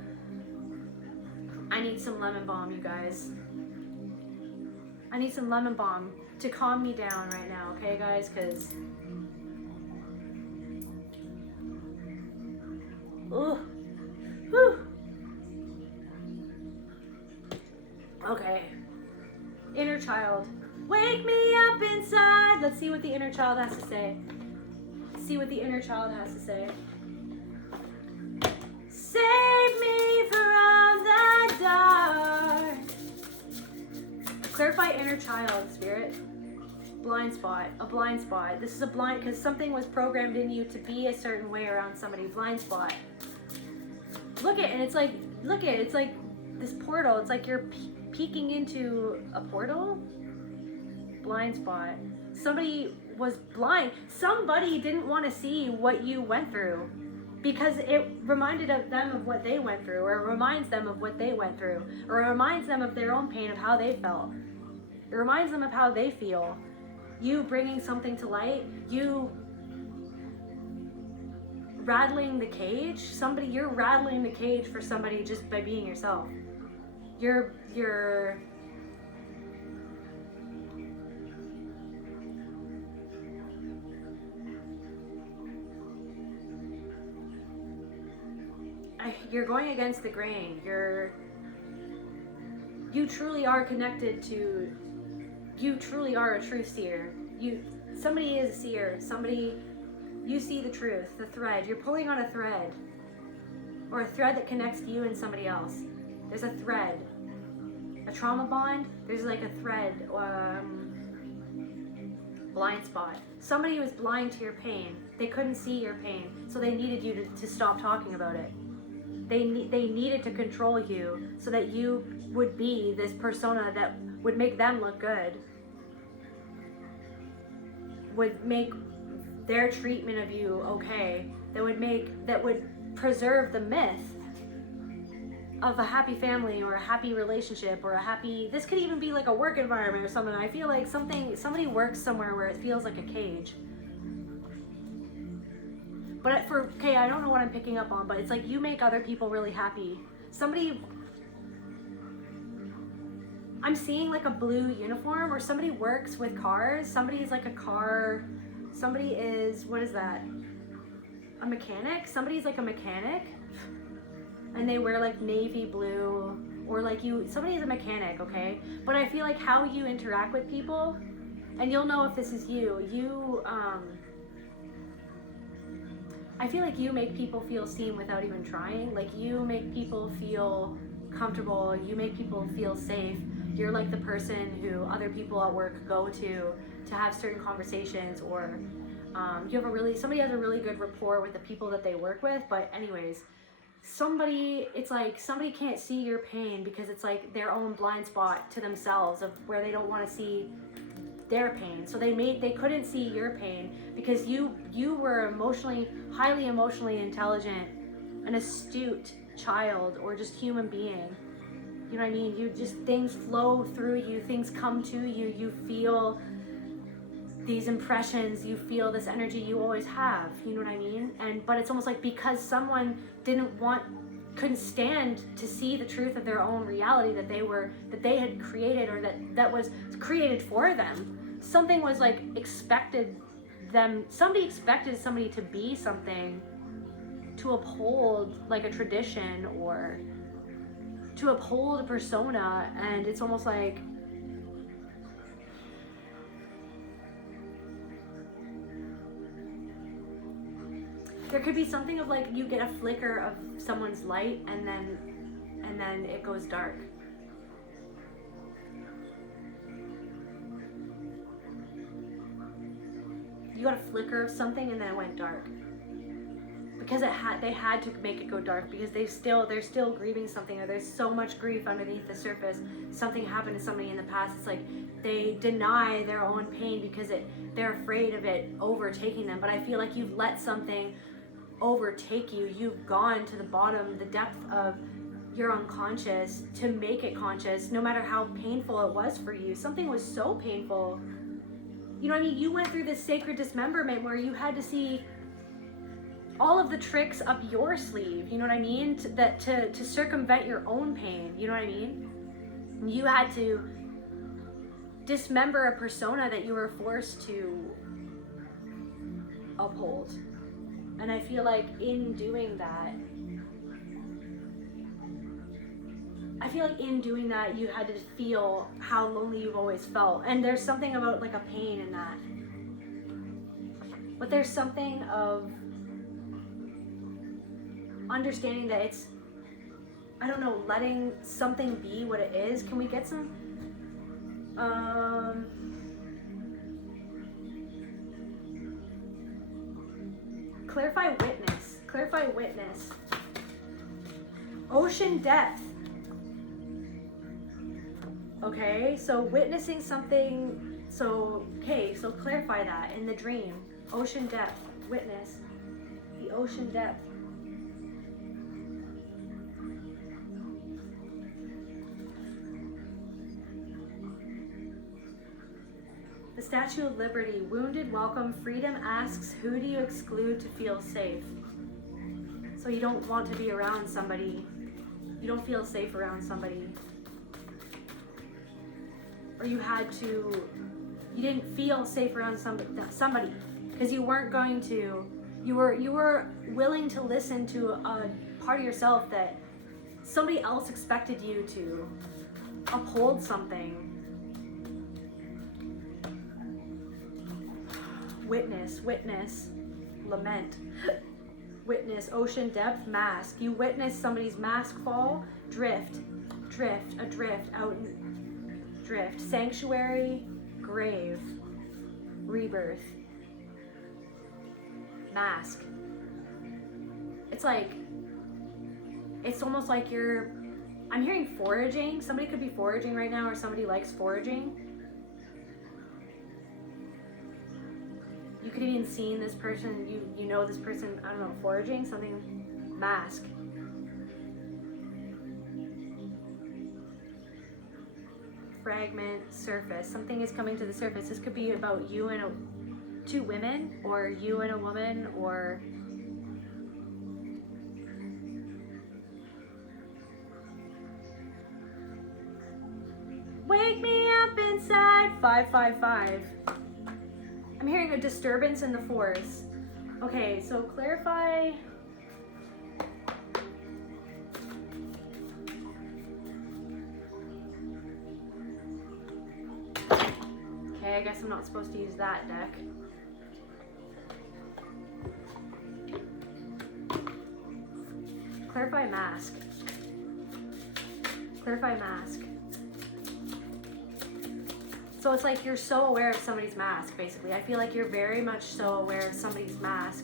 I need some lemon balm, you guys. I need some lemon balm to calm me down right now, okay, guys? Because ooh. Whew. Okay. Inner child. Wake me up inside. Let's see what the inner child has to say. See what the inner child has to say. Save me from the dark. Clarify inner child, spirit. Blind spot. A blind spot. This is a blind, because something was programmed in you to be a certain way around somebody. Blind spot. Look at, and it's like, it's like this portal. It's like you're peeking into a portal. Blind spot. Somebody was blind. Somebody didn't want to see what you went through, because it reminded them of what they went through, or it reminds them of what they went through, or it reminds them of their own pain, of how they felt. It reminds them of how they feel. You bringing something to light, you rattling the cage. You're rattling the cage for somebody just by being yourself. You're going against the grain. You truly are connected to, you truly are a truth seer. Somebody is a seer. You see the truth, the thread. You're pulling on a thread, or a thread that connects you and somebody else. There's a thread, a trauma bond. There's like a thread, blind spot. Somebody was blind to your pain. They couldn't see your pain, so they needed you to stop talking about it. They needed to control you so that you would be this persona that would make them look good, would make their treatment of you okay, that would preserve the myth of a happy family, or a happy relationship, or this could even be like a work environment or something. I feel like somebody works somewhere where it feels like a cage. But I don't know what I'm picking up on, but it's like you make other people really happy. I'm seeing like a blue uniform, or somebody works with cars. Somebody is like a car. Somebody is, what is that? A mechanic? Somebody's like a mechanic. And they wear like navy blue, or like somebody is a mechanic, okay? But I feel like how you interact with people, and you'll know if this is you, I feel like you make people feel seen without even trying. Like you make people feel comfortable, you make people feel safe. You're like the person who other people at work go to have certain conversations, or somebody has a really good rapport with the people that they work with. But anyways, it's like somebody can't see your pain because it's like their own blind spot to themselves of where they don't want to see their pain. So they couldn't see your pain because you were highly emotionally intelligent, an astute child, or just human being. You know what I mean? Things flow through you, things come to you, you feel these impressions, you feel this energy you always have, you know what I mean? But it's almost like because someone couldn't stand to see the truth of their own reality that they had created, or that was created for them. Something was like somebody expected somebody to be something, to uphold like a tradition or to uphold a persona, and it's almost like there could be something of like you get a flicker of someone's light and then it goes dark. You got a flicker of something and then it went dark. Because they had to make it go dark because they're still grieving something, or there's so much grief underneath the surface. Something happened to somebody in the past. It's like they deny their own pain because they're afraid of it overtaking them. But I feel like you've let something overtake you. You've gone to the bottom, the depth of your unconscious to make it conscious, no matter how painful it was for you. Something was so painful. You know what I mean? You went through this sacred dismemberment where you had to see all of the tricks up your sleeve, you know what I mean? To circumvent your own pain, you know what I mean? You had to dismember a persona that you were forced to uphold. And I feel like in doing that, you had to feel how lonely you've always felt. And there's something about like a pain in that. But there's something of understanding that it's, I don't know, letting something be what it is. Can we get some clarify witness, ocean depth. Okay, so witnessing something, so clarify that in the dream. Ocean depth, witness the ocean depth. The Statue of Liberty, wounded, welcome, freedom asks, who do you exclude to feel safe? So you don't want to be around somebody, you don't feel safe around somebody. Or you didn't feel safe around somebody because you weren't going to, you were willing to listen to a part of yourself that somebody else expected you to uphold something. Witness, lament, witness, ocean depth, mask. You witness somebody's mask fall, drift, adrift, out in drift, sanctuary, grave, rebirth, mask. It's almost like I'm hearing foraging. Somebody could be foraging right now, or somebody likes foraging. You could even see this person, you know this person, I don't know, foraging, something, mask. Fragment, surface, something is coming to the surface. This could be about you and two women, or you and a woman, or wake me up inside, 555. I'm hearing a disturbance in the force. Okay, so clarify. Okay, I guess I'm not supposed to use that deck. Clarify mask. Clarify mask. So it's like you're so aware of somebody's mask, basically. I feel like you're very much so aware of somebody's mask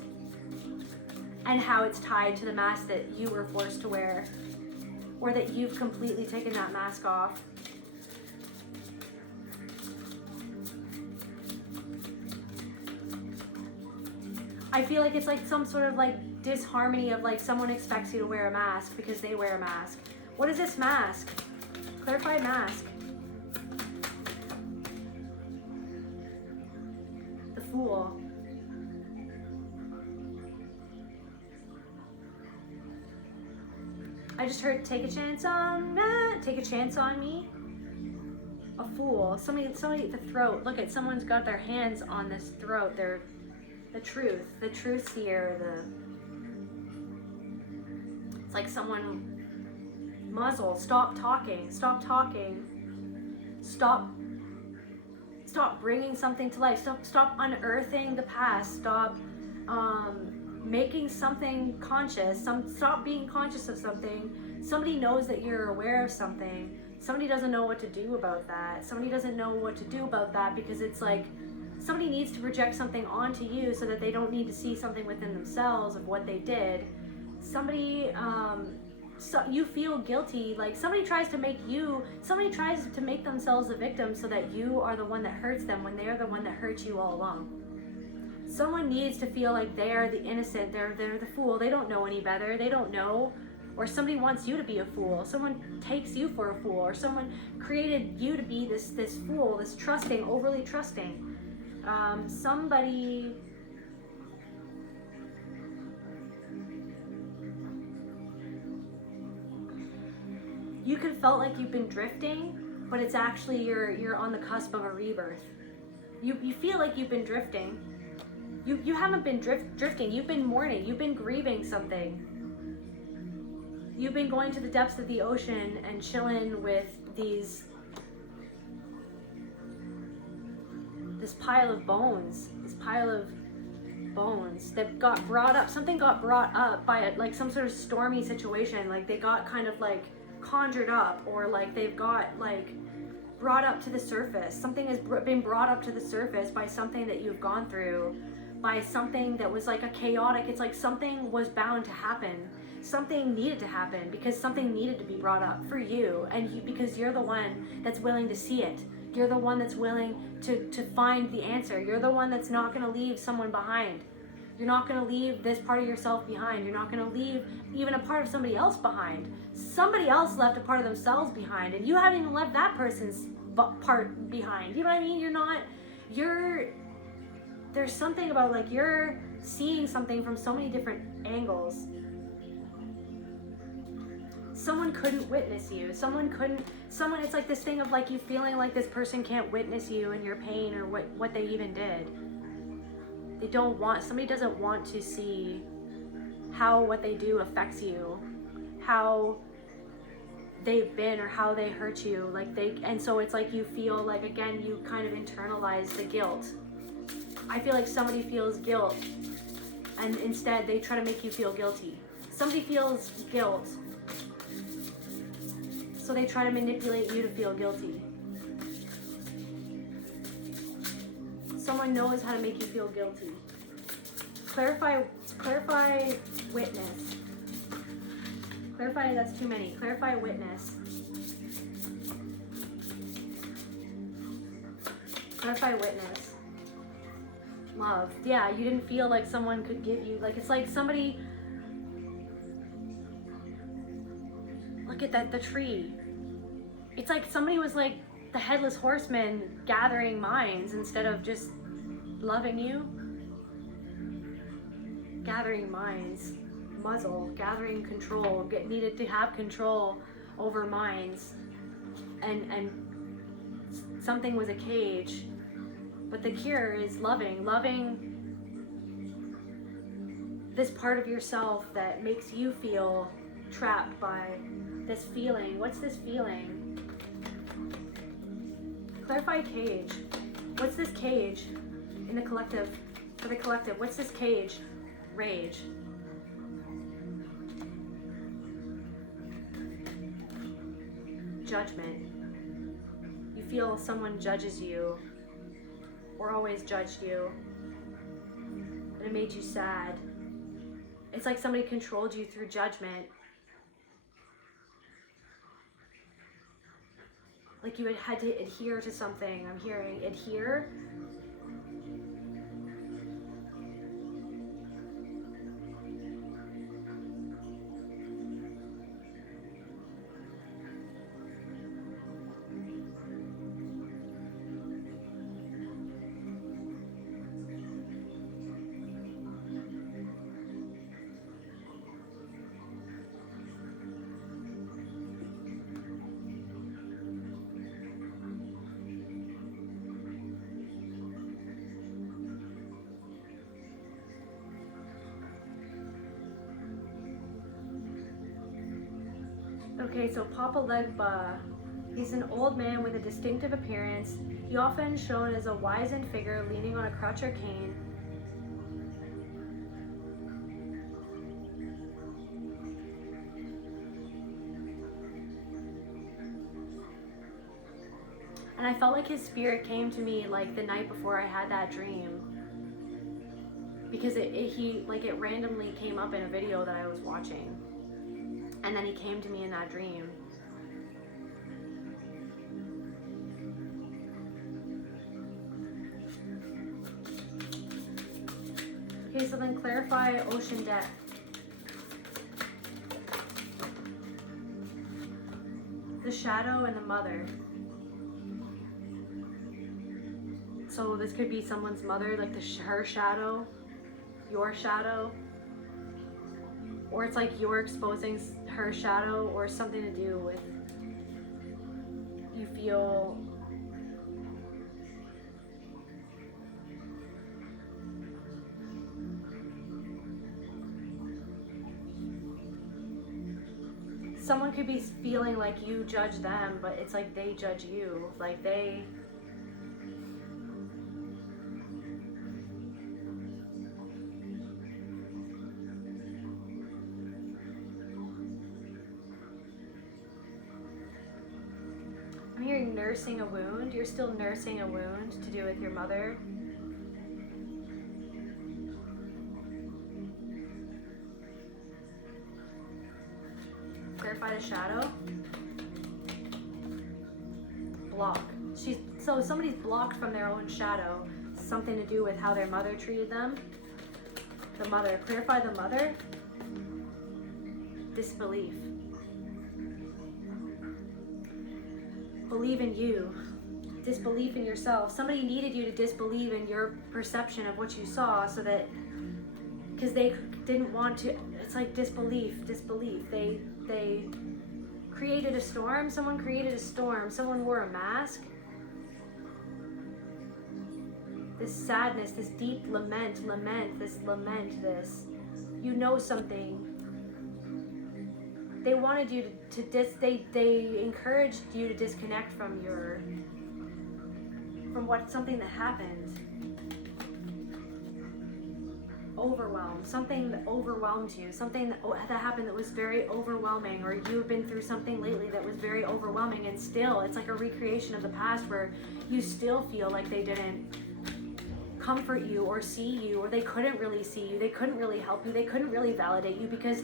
and how it's tied to the mask that you were forced to wear, or that you've completely taken that mask off. I feel like it's like some sort of like disharmony of like someone expects you to wear a mask because they wear a mask. What is this mask? Clarify mask. Fool. I just heard take a chance on that. Take a chance on me. A fool. Somebody at the throat. Look at someone's got their hands on this throat. They're the truth seer. It's like someone. Muzzle. Stop talking. Stop talking. Stop bringing something to life. Stop unearthing the past. Stop making something conscious. Stop being conscious of something. Somebody knows that you're aware of something. Somebody doesn't know what to do about that. Somebody doesn't know what to do about that because it's like somebody needs to project something onto you so that they don't need to see something within themselves of what they did. Somebody so you feel guilty, like somebody tries to make themselves the victim so that you are the one that hurts them when they're the one that hurt you all along. Someone needs to feel like they're the innocent, they're the fool, they don't know any better, they don't know, or somebody wants you to be a fool, someone takes you for a fool, or someone created you to be this fool, this trusting, overly trusting. Somebody. You could felt like you've been drifting, but it's actually you're on the cusp of a rebirth. You feel like you've been drifting. You haven't been drifting. You've been mourning. You've been grieving something. You've been going to the depths of the ocean and chilling with this pile of bones. This pile of bones that got brought up. Something got brought up by like some sort of stormy situation. Like they got kind of like conjured up, or like they've got like brought up to the surface. Something has been brought up to the surface by something that you've gone through, by something that was like a chaotic, it's like something was bound to happen. Something needed to happen because something needed to be brought up for you, and because you're the one that's willing to see it. You're the one that's willing to find the answer. You're the one that's not going to leave someone behind. You're not going to leave this part of yourself behind. You're not going to leave even a part of somebody else behind. Somebody else left a part of themselves behind, and you haven't even left that person's part behind. You know what I mean? There's something about like you're seeing something from so many different angles. Someone couldn't witness you. It's like this thing of like you feeling like this person can't witness you and your pain or what they even did. Somebody doesn't want to see how what they do affects you, how they've been or how they hurt you. And so it's like you feel like, again, you kind of internalize the guilt. I feel like somebody feels guilt and instead they try to make you feel guilty. Somebody feels guilt, so they try to manipulate you to feel guilty. Someone knows how to make you feel guilty. Clarify witness. Clarify, that's too many. Clarify witness. Clarify witness. Love. Yeah, you didn't feel like someone could give you, like it's like somebody, look at that, the tree. It's like somebody was like the headless horseman gathering minds instead of just loving you. Gathering minds, muzzle, gathering control, needed to have control over minds, and something was a cage, but the cure is loving this part of yourself that makes you feel trapped by this feeling. What's this feeling? Clarify cage. What's this cage in the collective? For the collective, what's this cage? Rage. Judgment. You feel someone judges you or always judged you, and it made you sad. It's like somebody controlled you through judgment. Like you had to adhere to something. I'm hearing adhere. Okay, so Papa Legba, he's an old man with a distinctive appearance. He often shown as a wizened figure leaning on a crutch or cane. And I felt like his spirit came to me like the night before I had that dream. Because it randomly came up in a video that I was watching. And then he came to me in that dream. Okay, so then clarify ocean depth. The shadow and the mother. So this could be someone's mother, like her shadow, your shadow. Or it's like you're exposing her shadow, or something to do with you feel someone could be feeling like you judge them, but it's like they judge you. Like they I'm hearing nursing a wound. You're still nursing a wound to do with your mother. Clarify the shadow. Block. So somebody's blocked from their own shadow. Something to do with how their mother treated them. The mother. Clarify the mother. Disbelief. Believe in you. Disbelief in yourself. Somebody needed you to disbelieve in your perception of what you saw, so that, because they didn't want to, it's like disbelief. They created a storm. Someone created a storm. Someone wore a mask. This sadness, this deep lament, this, you know something. They wanted you they encouraged you to disconnect from something that happened. Overwhelmed, something that overwhelmed you, something that happened that was very overwhelming, or you've been through something lately that was very overwhelming, and still it's like a recreation of the past where you still feel like they didn't comfort you or see you, or they couldn't really see you, they couldn't really help you, they couldn't really validate you, because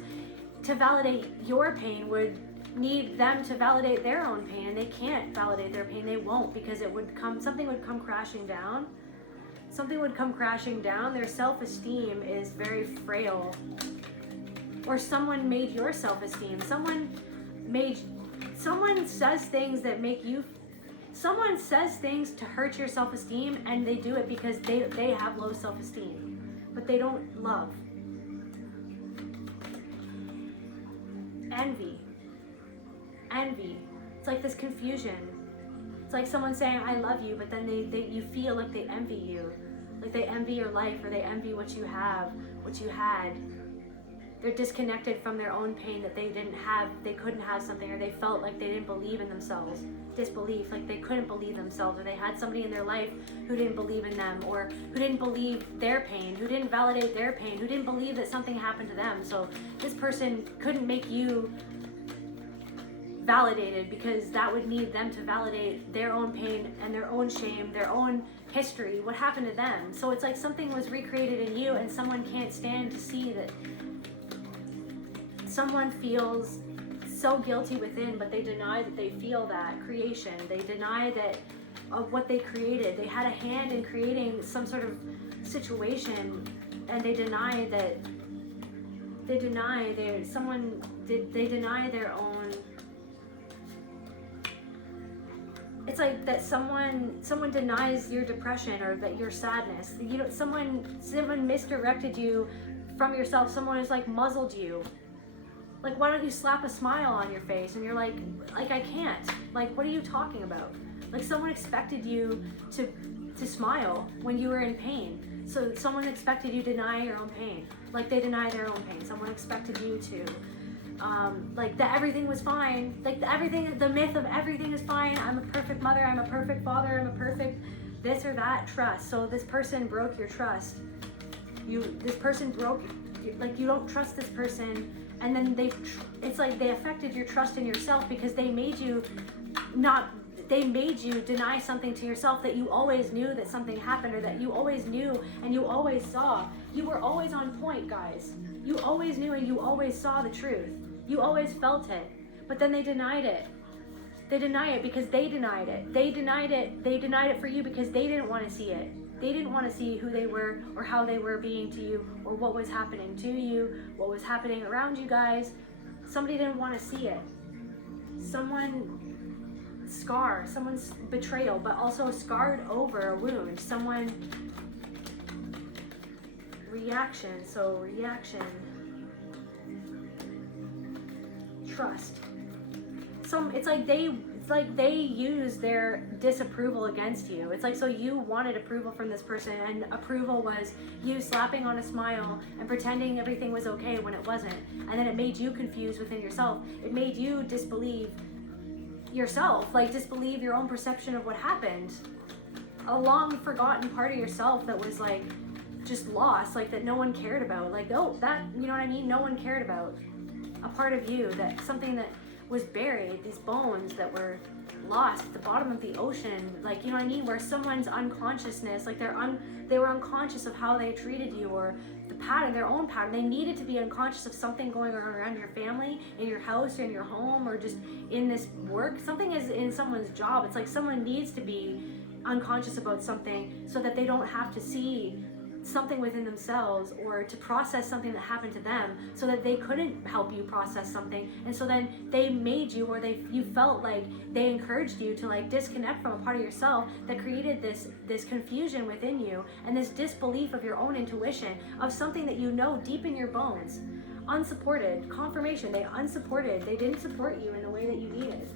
to validate your pain would need them to validate their own pain, and they can't validate their pain. They won't, because something would come crashing down. Something would come crashing down. Their self-esteem is very frail. Or someone made your self-esteem. Someone says things that make you, someone says things to hurt your self-esteem, and they do it because they have low self-esteem, but they don't love. Envy. It's like this confusion. It's like someone saying, I love you, but then you feel like they envy you. Like they envy your life, or they envy what you have, what you had. They're disconnected from their own pain, that they didn't have, they couldn't have something, or they felt like they didn't believe in themselves. Disbelief, like they couldn't believe themselves, or they had somebody in their life who didn't believe in them, or who didn't believe their pain, who didn't validate their pain, who didn't believe that something happened to them. So this person couldn't make you validated, because that would need them to validate their own pain and their own shame, their own history, what happened to them. So it's like something was recreated in you, and someone can't stand to see that someone feels so guilty within, but they deny that they feel that creation. They deny that of what they created. They had a hand in creating some sort of situation, and they deny that they deny their own. It's like that someone denies your depression, or that your sadness. You know, someone misdirected you from yourself. Someone has like muzzled you. Like, why don't you slap a smile on your face? And you're like I can't. Like, what are you talking about? Like, someone expected you to smile when you were in pain. So someone expected you to deny your own pain. Like they deny their own pain. Someone expected you to like that everything was fine, like the myth of everything is fine, I'm a perfect mother, I'm a perfect father, I'm a perfect this or that, trust. So this person broke your trust. This person broke, like you don't trust this person, and then it's like they affected your trust in yourself because they made you deny something to yourself that you always knew that something happened, or that you always knew and you always saw. You were always on point, guys. You always knew and you always saw the truth. You always felt it, but then they denied it. They deny it because they denied it. They denied it for you because they didn't want to see it. They didn't want to see who they were or how they were being to you or what was happening to you, what was happening around you guys. Somebody didn't want to see it. Someone's betrayal, but also scarred over a wound. Reaction, trust. It's like they use their disapproval against you. It's like, so you wanted approval from this person, and approval was you slapping on a smile and pretending everything was okay when it wasn't. And then it made you confused within yourself. It made you disbelieve yourself, like disbelieve your own perception of what happened. A long forgotten part of yourself that was like just lost, like that no one cared about. Like, oh, that, you know what I mean? No one cared about. A part of you, that something that was buried, these bones that were lost at the bottom of the ocean, like, you know what I mean, where someone's unconsciousness, like they were unconscious of how they treated you, or the pattern, their own pattern. They needed to be unconscious of something going on around your family, in your house, or in your home, or just in this work. Something is in someone's job. It's like someone needs to be unconscious about something so that they don't have to see something within themselves or to process something that happened to them, so that they couldn't help you process something. And so then they made you, or you felt like they encouraged you to like disconnect from a part of yourself that created this confusion within you, and this disbelief of your own intuition, of something that you know deep in your bones. Unsupported confirmation. They didn't support you in the way that you needed.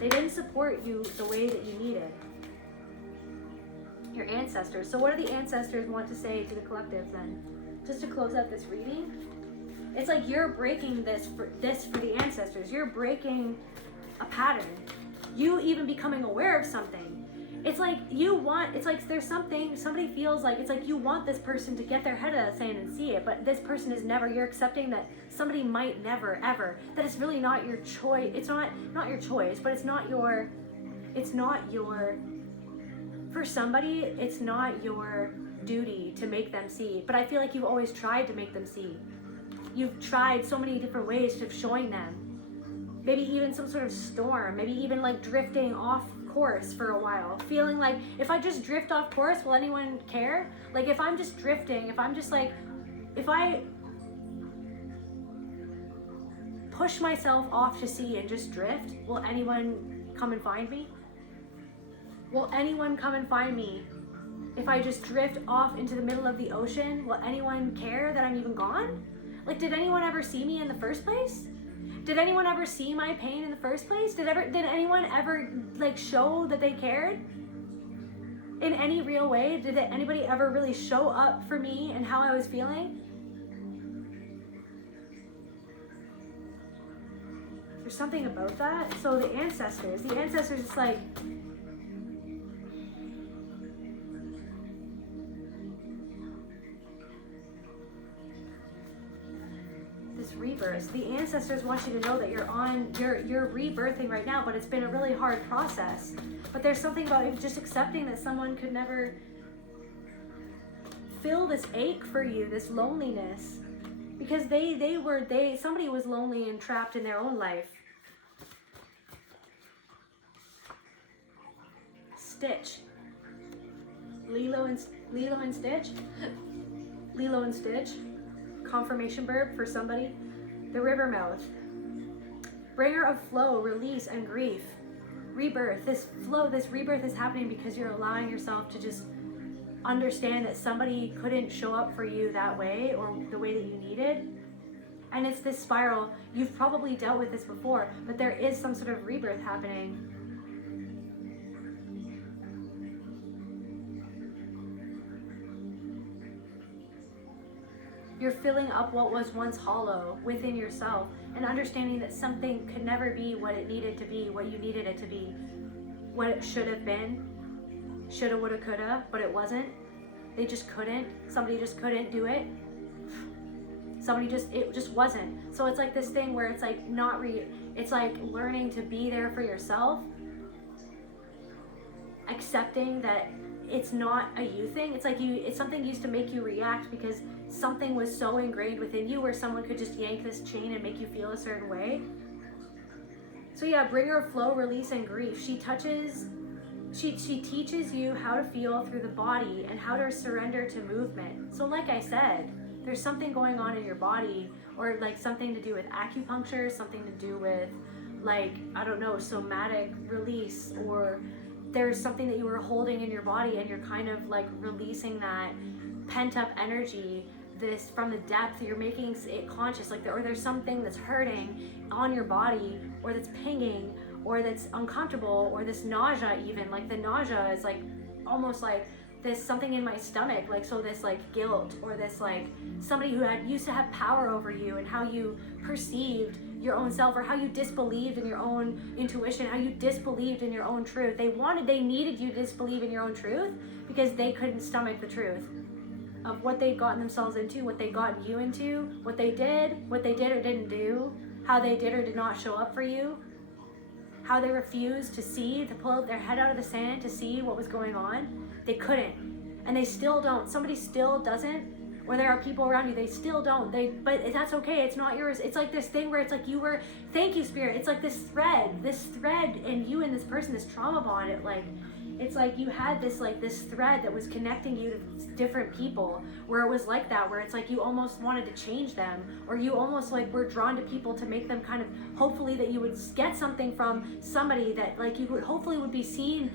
They didn't support you the way that you needed. Your ancestors. So what do the ancestors want to say to the collective then? Just to close out this reading, it's like you're breaking this for the ancestors. You're breaking a pattern. You even becoming aware of something. It's like there's something, somebody feels like, it's like you want this person to get their head out of the sand and see it, but this person is never, you're accepting that somebody might never, ever, that it's really not your choice. It's not your choice, but it's not your, for somebody, it's not your duty to make them see. But I feel like you've always tried to make them see. You've tried so many different ways of showing them. Maybe even some sort of storm. Maybe even like drifting off course for a while. Feeling like, if I just drift off course, will anyone care? Like if I'm just drifting, if I push myself off to sea and just drift, will anyone come and find me? Will anyone come and find me? If I just drift off into the middle of the ocean, will anyone care that I'm even gone? Like, did anyone ever see me in the first place? Did anyone ever see my pain in the first place? Did anyone ever like show that they cared? In any real way? Did anybody ever really show up for me and how I was feeling? There's something about that. So the ancestors, it's like, rebirth. The ancestors want you to know that you're rebirthing right now, but it's been a really hard process. But there's something about just accepting that someone could never fill this ache for you, this loneliness, because somebody was lonely and trapped in their own life. Stitch. Lilo and Stitch. Lilo and Stitch. Confirmation verb for somebody. The river mouth. Bringer of flow, release, and grief. Rebirth. This rebirth is happening because you're allowing yourself to just understand that somebody couldn't show up for you that way, or the way that you needed. And it's this spiral. You've probably dealt with this before, but there is some sort of rebirth happening. You're filling up what was once hollow within yourself, and understanding that something could never be what it needed to be, what you needed it to be, what it should have been, shoulda, woulda, coulda, but it wasn't. They just couldn't. Somebody just couldn't do it. It just wasn't. So it's like this thing where it's like it's like learning to be there for yourself, accepting that it's not a you thing. It's like it's something used to make you react because something was so ingrained within you where someone could just yank this chain and make you feel a certain way. So yeah, bringer of flow, release, and grief. She teaches you how to feel through the body and how to surrender to movement. So like I said, there's something going on in your body, or like something to do with acupuncture, something to do with like, I don't know, somatic release, or there's something that you were holding in your body and you're kind of like releasing that pent up energy, this from the depth, you're making it conscious, like or there's something that's hurting on your body, or that's pinging, or that's uncomfortable, or this nausea even, like the nausea is like almost like this something in my stomach, like so this like guilt, or this like somebody who used to have power over you, and how you perceived your own self, or how you disbelieved in your own intuition, how you disbelieved in your own truth. They needed you to disbelieve in your own truth because they couldn't stomach the truth of what they'd gotten themselves into, what they'd gotten you into, what they did or didn't do, how they did or did not show up for you, how they refused to pull their head out of the sand to see what was going on. They couldn't, and they still don't. Somebody still doesn't, or there are people around you, they still don't. But that's okay, it's not yours. It's like this thing where it's like thank you, Spirit. It's like this thread, and you and this person, this trauma bond, it's like you had this thread that was connecting you to different people, where it was like that, where it's like you almost wanted to change them, or you almost like were drawn to people to make them kind of, hopefully that you would get something from somebody, that like you would hopefully would be seen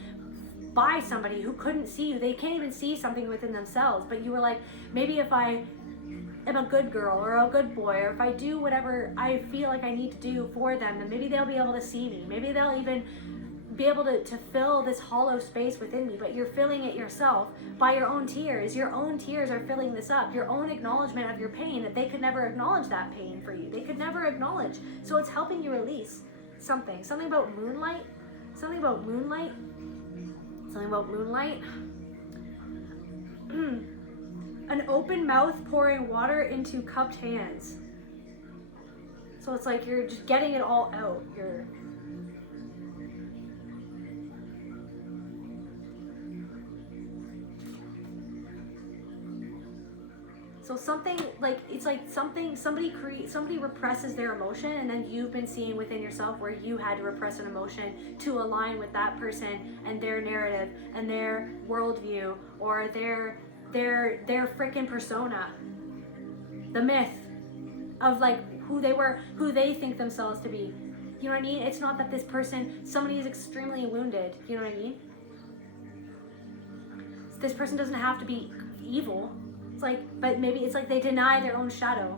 by somebody who couldn't see you. They can't even see something within themselves, but you were like, maybe if I am a good girl or a good boy, or if I do whatever I feel like I need to do for them, then maybe they'll be able to see me. Maybe they'll even be able to fill this hollow space within me. But you're filling it yourself by your own tears. Your own tears are filling this up. Your own acknowledgement of your pain, that they could never acknowledge that pain for you. They could never acknowledge. So it's helping you release something about moonlight. Something about moonlight. An open mouth pouring water into cupped hands. So it's like you're just getting it all out. So something like, it's like somebody represses their emotion, and then you've been seeing within yourself where you had to repress an emotion to align with that person and their narrative and their worldview, or their freaking persona, the myth of like who they were, who they think themselves to be. You know what I mean? It's not that this person, somebody is extremely wounded. You know what I mean? This person doesn't have to be evil. It's like, but maybe it's like they deny their own shadow.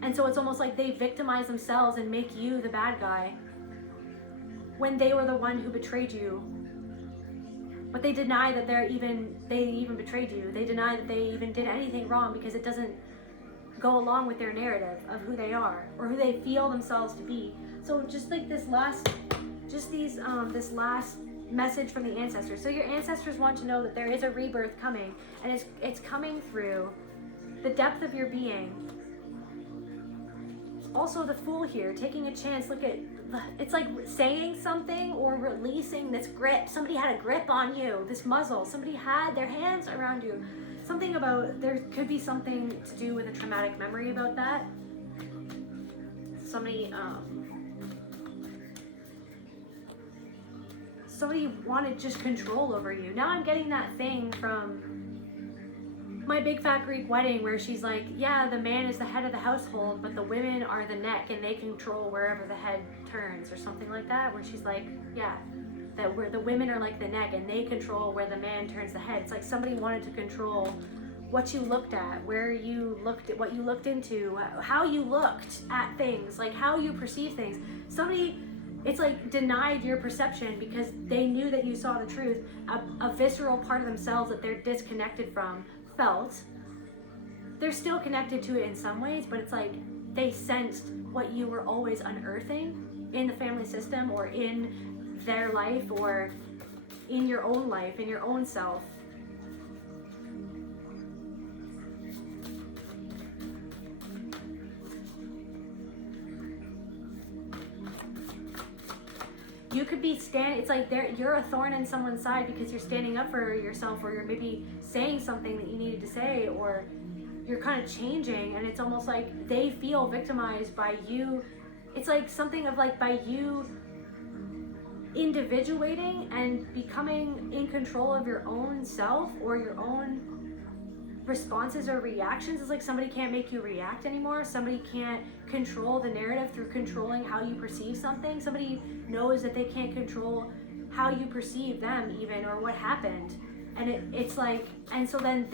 And so it's almost like they victimize themselves and make you the bad guy when they were the one who betrayed you. But they deny that they even betrayed you. They deny that they even did anything wrong because it doesn't go along with their narrative of who they are or who they feel themselves to be. So just like this last message from the ancestors. So your ancestors want to know that there is a rebirth coming, and it's coming through the depth of your being. Also the Fool here, taking a chance. Look at, it's like saying something or releasing this grip. Somebody had a grip on you, this muzzle. Somebody had their hands around you. Something about, there could be something to do with a traumatic memory about that. Somebody wanted just control over you. Now I'm getting that thing from My Big Fat Greek Wedding, where she's like, yeah, the man is the head of the household, but the women are the neck, and they control wherever the head turns, or something like that, where she's like, yeah, that where the women are like the neck, and they control where the man turns the head. It's like somebody wanted to control what you looked at, where you looked at, what you looked into, how you looked at things, like how you perceive things. Somebody, it's like denied your perception because they knew that you saw the truth. A visceral part of themselves that they're disconnected from felt, they're still connected to it in some ways, but it's like they sensed what you were always unearthing in the family system or in their life or in your own life, in your own self. You could be it's like you're a thorn in someone's side because you're standing up for yourself, or you're maybe saying something that you needed to say, or you're kind of changing, and it's almost like they feel victimized by you. It's like something of like by you individuating and becoming in control of your own self or your own responses or reactions. It's like somebody can't make you react anymore. Somebody can't control the narrative through controlling how you perceive something. Somebody knows that they can't control how you perceive them even, or what happened. And it's like, and so then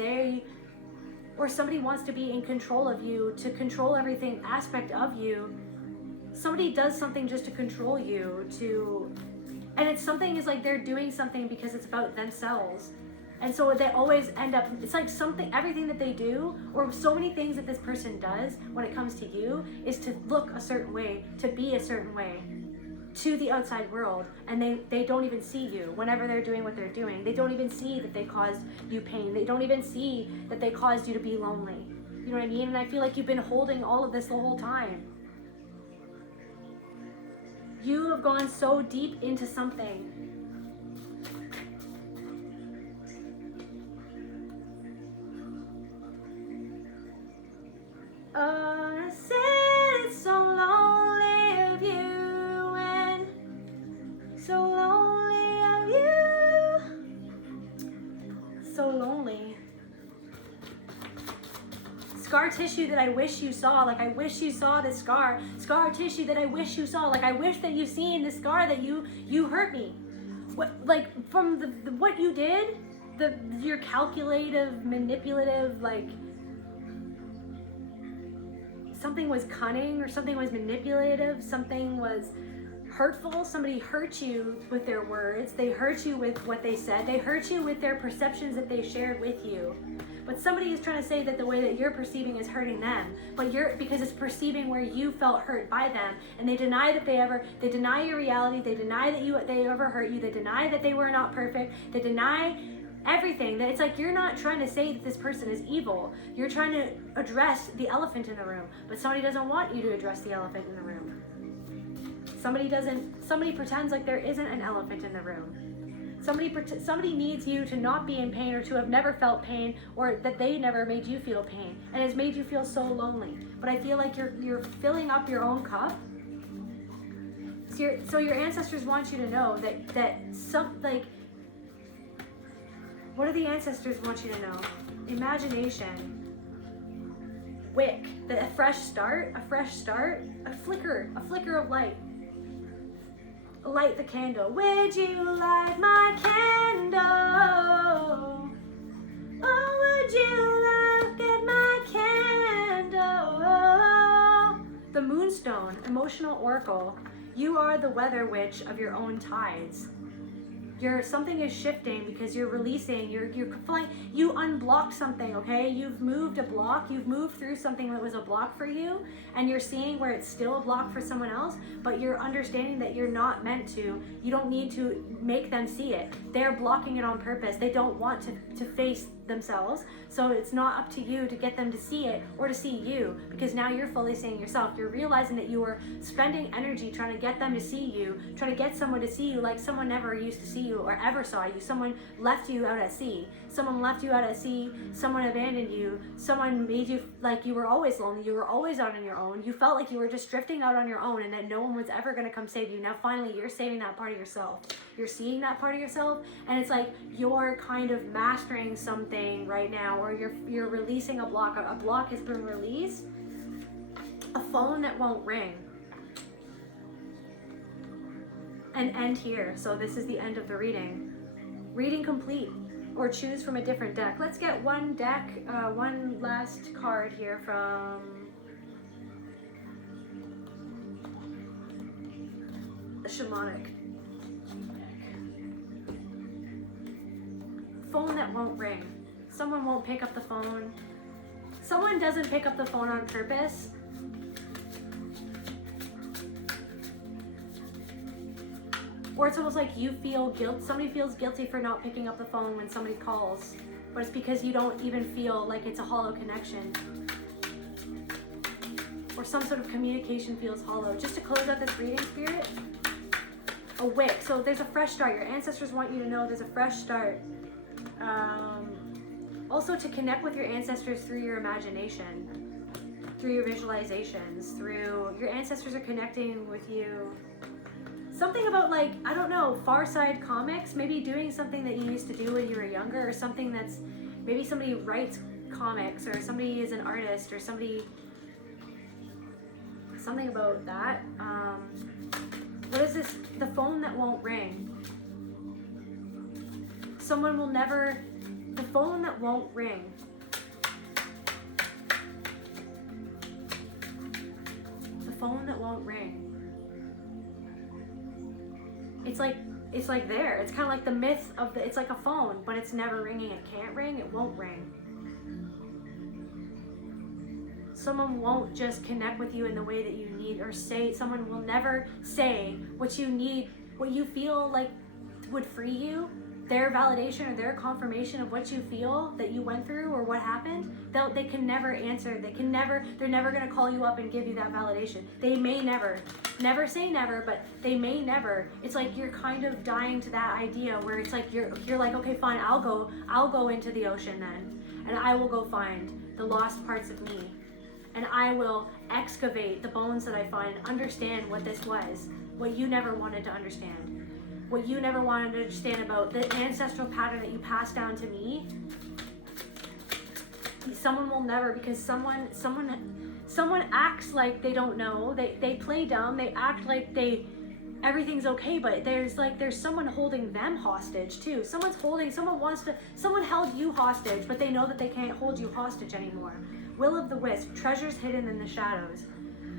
or somebody wants to be in control of you, to control everything aspect of you. Somebody does something just to control you, and it's something is like they're doing something because it's about themselves. And so they always end up, it's like everything that they do, or so many things that this person does when it comes to you, is to look a certain way, to be a certain way to the outside world. And they don't even see you whenever they're doing what they're doing. They don't even see that they caused you pain. They don't even see that they caused you to be lonely. You know what I mean? And I feel like you've been holding all of this the whole time. You have gone so deep into something. I said it's so lonely of you, and so lonely of you, so lonely. Scar tissue that I wish you saw, like I wish you saw the scar tissue that I wish you saw, like I wish that you seen the scar that you hurt me. What, like from what you did, your calculative, manipulative, like something was cunning, or something was manipulative, something was hurtful. Somebody hurt you with their words. They hurt you with what they said. They hurt you with their perceptions that they shared with you. But somebody is trying to say that the way that you're perceiving is hurting them, but because it's perceiving where you felt hurt by them, and they deny that they deny your reality. They deny that they ever hurt you. They deny that they were not perfect. They deny everything. That it's like you're not trying to say that this person is evil. You're trying to address the elephant in the room, but somebody doesn't want you to address the elephant in the room. Somebody pretends like there isn't an elephant in the room. Somebody needs you to not be in pain, or to have never felt pain, or that they never made you feel pain, and it's made you feel so lonely. But I feel like you're filling up your own cup. So your ancestors want you to know that what do the ancestors want you to know? Imagination, wick, a fresh start, a flicker of light. Light the candle. Would you light my candle? Oh, would you look at my candle? The Moonstone, emotional oracle. You are the weather witch of your own tides. Something is shifting because you're releasing, you unblocked something, okay? You've moved a block, you've moved through something that was a block for you, and you're seeing where it's still a block for someone else, but you're understanding that you're not meant to, you don't need to make them see it. They're blocking it on purpose. They don't want to face themselves, so it's not up to you to get them to see it or to see you, because now you're fully seeing yourself. You're realizing that you were spending energy trying to get them to see you, trying to get someone to see you like someone never used to see you or ever saw you. Someone left you out at sea. Someone abandoned you. Someone made you like you were always lonely. You were always out on your own. You felt like you were just drifting out on your own, and that no one was ever going to come save you. Now finally you're saving that part of yourself. You're seeing that part of yourself, and it's like you're kind of mastering something right now, or you're releasing a block. A block has been released. A phone that won't ring. And end here. So this is the end of the reading. Reading complete, or choose from a different deck. Let's get one deck, one last card here from the shamanic deck. Phone that won't ring. Someone won't pick up the phone. Someone doesn't pick up the phone on purpose. Or it's almost like you feel guilt. Somebody feels guilty for not picking up the phone when somebody calls, but it's because you don't even feel like it's a hollow connection. Or some sort of communication feels hollow. Just to close out this reading, Spirit, a wick. So there's a fresh start. Your ancestors want you to know there's a fresh start. Also to connect with your ancestors through your imagination, through your visualizations, through your ancestors are connecting with you. Something about, like, I don't know, Far Side comics, maybe doing something that you used to do when you were younger, or something that's, maybe somebody writes comics, or somebody is an artist, or somebody, something about that. What is this? The phone that won't ring. Someone will never, the phone that won't ring. The phone that won't ring. It's like there. It's kind of like the myth of the, it's like a phone, but it's never ringing. It can't ring. It won't ring. Someone won't just connect with you in the way that you need, or say, someone will never say what you need, what you feel like would free you, their validation or their confirmation of what you feel that you went through or what happened. They can never answer. They're never going to call you up and give you that validation. They may never say never, but they may never. It's like you're kind of dying to that idea where it's like you're like, okay, fine, I'll go into the ocean then, and I will go find the lost parts of me, and I will excavate the bones that I find and understand what this was, what you never wanted to understand, what you never wanted to understand about the ancestral pattern that you passed down to me. Someone will never, because someone acts like they don't know. They play dumb. They act like everything's okay, but there's someone holding them hostage too. Someone held you hostage, but they know that they can't hold you hostage anymore. Will of the Wisp, treasures hidden in the shadows.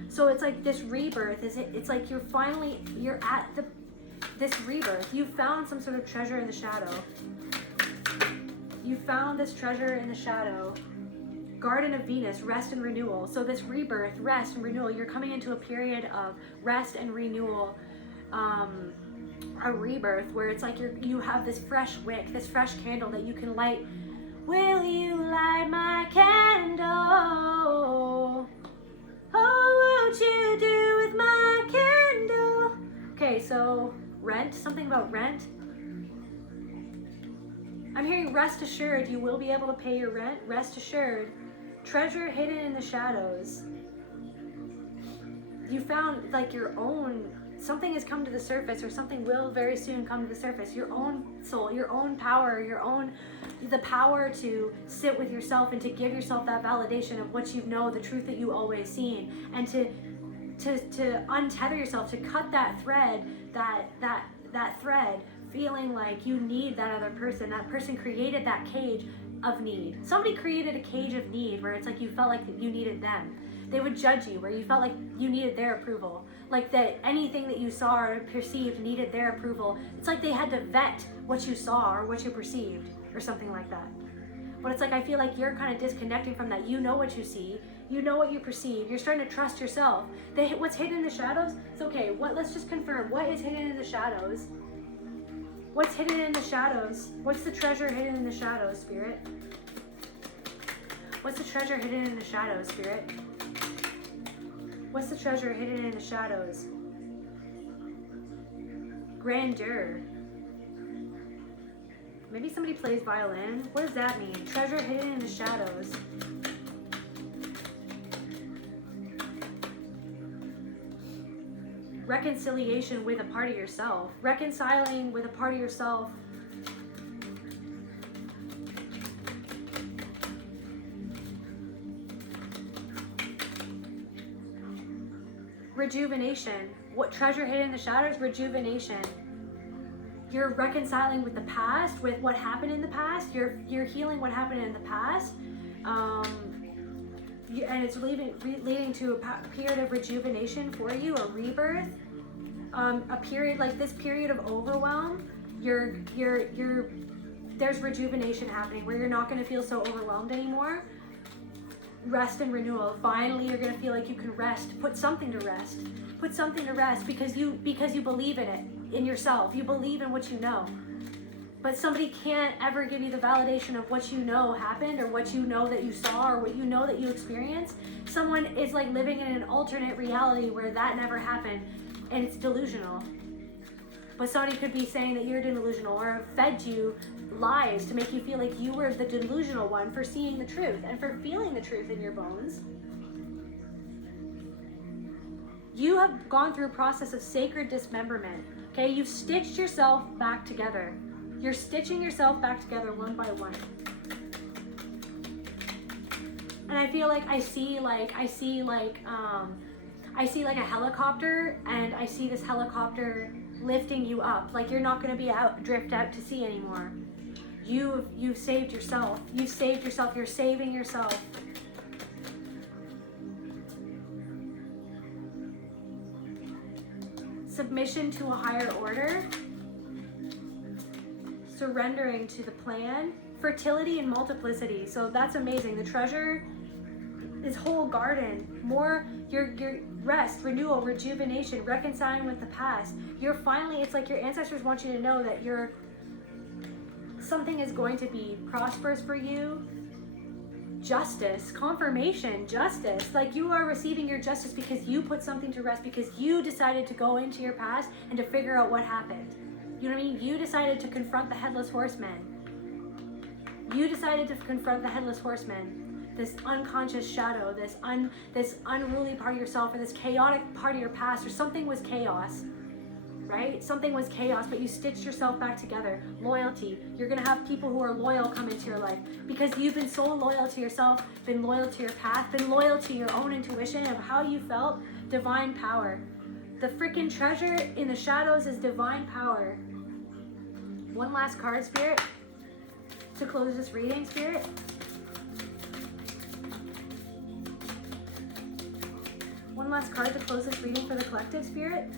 So it's like this rebirth. It's like you're at this rebirth. You found some sort of treasure in the shadow. You found this treasure in the shadow. Garden of Venus, rest and renewal. So this rebirth, rest and renewal, you're coming into a period of rest and renewal, a rebirth where it's like you have this fresh wick, this fresh candle that you can light. Will you light my candle? Oh, won't you do with my candle? Okay, so rent, something about rent. I'm hearing rest assured, you will be able to pay your rent, rest assured. Treasure hidden in the shadows. You found like your own, something has come to the surface, or something will very soon come to the surface. Your own soul, your own power, the power to sit with yourself and to give yourself that validation of what you know, the truth that you always seen, and to untether yourself, to cut that thread, that thread, feeling like you need that other person. That person created that cage of need. Somebody created a cage of need where it's like you felt like you needed them. They would judge you where you felt like you needed their approval. Like that anything that you saw or perceived needed their approval. It's like they had to vet what you saw or what you perceived or something like that. But it's like I feel like you're kind of disconnecting from that. You know what you see. You know what you perceive. You're starting to trust yourself. What's hidden in the shadows? It's okay. Let's just confirm. What is hidden in the shadows? What's hidden in the shadows? What's the treasure hidden in the shadows, Spirit? What's the treasure hidden in the shadows, Spirit? What's the treasure hidden in the shadows? Grandeur. Maybe somebody plays violin. What does that mean? Treasure hidden in the shadows. Reconciliation with a part of yourself. Reconciling with a part of yourself. Rejuvenation. What treasure hidden in the shadows? Rejuvenation. You're reconciling with the past, with what happened in the past. You're healing what happened in the past. And it's leading to a period of rejuvenation for you, a rebirth, a period like this period of overwhelm. You're there's rejuvenation happening where you're not going to feel so overwhelmed anymore. Rest and renewal. Finally, you're going to feel like you can rest. Put something to rest. Put something to rest because you believe in it, in yourself. You believe in what you know. But somebody can't ever give you the validation of what you know happened or what you know that you saw or what you know that you experienced. Someone is like living in an alternate reality where that never happened, and it's delusional. But somebody could be saying that you're delusional or have fed you lies to make you feel like you were the delusional one for seeing the truth and for feeling the truth in your bones. You have gone through a process of sacred dismemberment. Okay, you've stitched yourself back together. You're stitching yourself back together one by one. And I feel like I see like a helicopter, and I see this helicopter lifting you up. Like you're not going to be drift out to sea anymore. You've saved yourself. You've saved yourself. You're saving yourself. Submission to a higher order. Surrendering to the plan. Fertility and multiplicity. So that's amazing. The treasure is whole garden. More your rest, renewal, rejuvenation, reconciling with the past. You're finally, it's like your ancestors want you to know that something is going to be prosperous for you. Justice, confirmation, justice. Like you are receiving your justice because you put something to rest, because you decided to go into your past and to figure out what happened. You know what I mean? You decided to confront the headless horseman. You decided to confront the headless horseman. This unconscious shadow, this unruly part of yourself, or this chaotic part of your past, or something was chaos, right? Something was chaos, but you stitched yourself back together. Loyalty. You're going to have people who are loyal come into your life because you've been so loyal to yourself, been loyal to your path, been loyal to your own intuition of how you felt. Divine power. The freaking treasure in the shadows is divine power. One last card, Spirit, to close this reading, Spirit. One last card to close this reading for the collective, Spirit.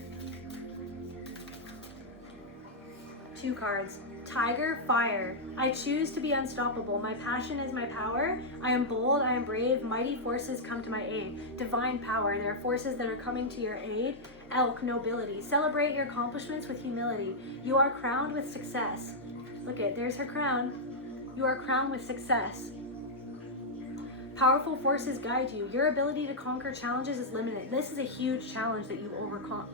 2 cards. Tiger, fire. I choose to be unstoppable. My passion is my power. I am bold. I am brave. Mighty forces come to my aid. Divine power. There are forces that are coming to your aid. Elk, nobility. Celebrate your accomplishments with humility. You are crowned with success. Look at, there's her crown. You are crowned with success. Powerful forces guide you. Your ability to conquer challenges is limited. This is a huge challenge that you've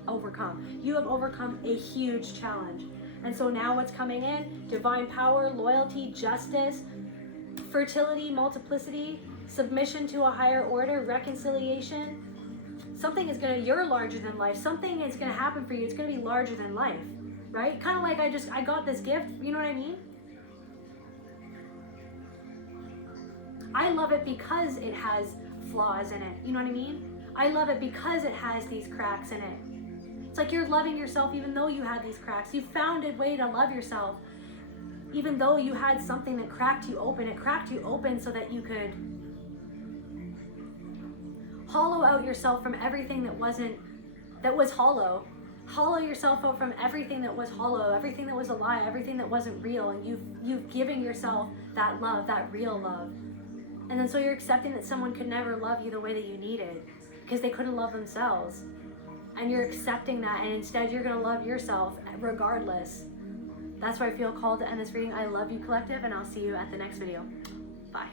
overcome. You have overcome a huge challenge. And so now what's coming in? Divine power, loyalty, justice, fertility, multiplicity, submission to a higher order, reconciliation. Something is you're larger than life. Something is gonna happen for you. It's gonna be larger than life, right? Kind of like I got this gift, you know what I mean? I love it because it has flaws in it, you know what I mean? I love it because it has these cracks in it. It's like you're loving yourself even though you had these cracks. You found a way to love yourself even though you had something that cracked you open. It cracked you open so that you could hollow out yourself from everything that was hollow. Hollow yourself out from everything that was hollow, everything that was a lie, everything that wasn't real. And you've given yourself that love, that real love. And then so you're accepting that someone could never love you the way that you needed because they couldn't love themselves. And you're accepting that, and instead you're going to love yourself regardless. That's why I feel called to end this reading. I love you, collective, and I'll see you at the next video. Bye.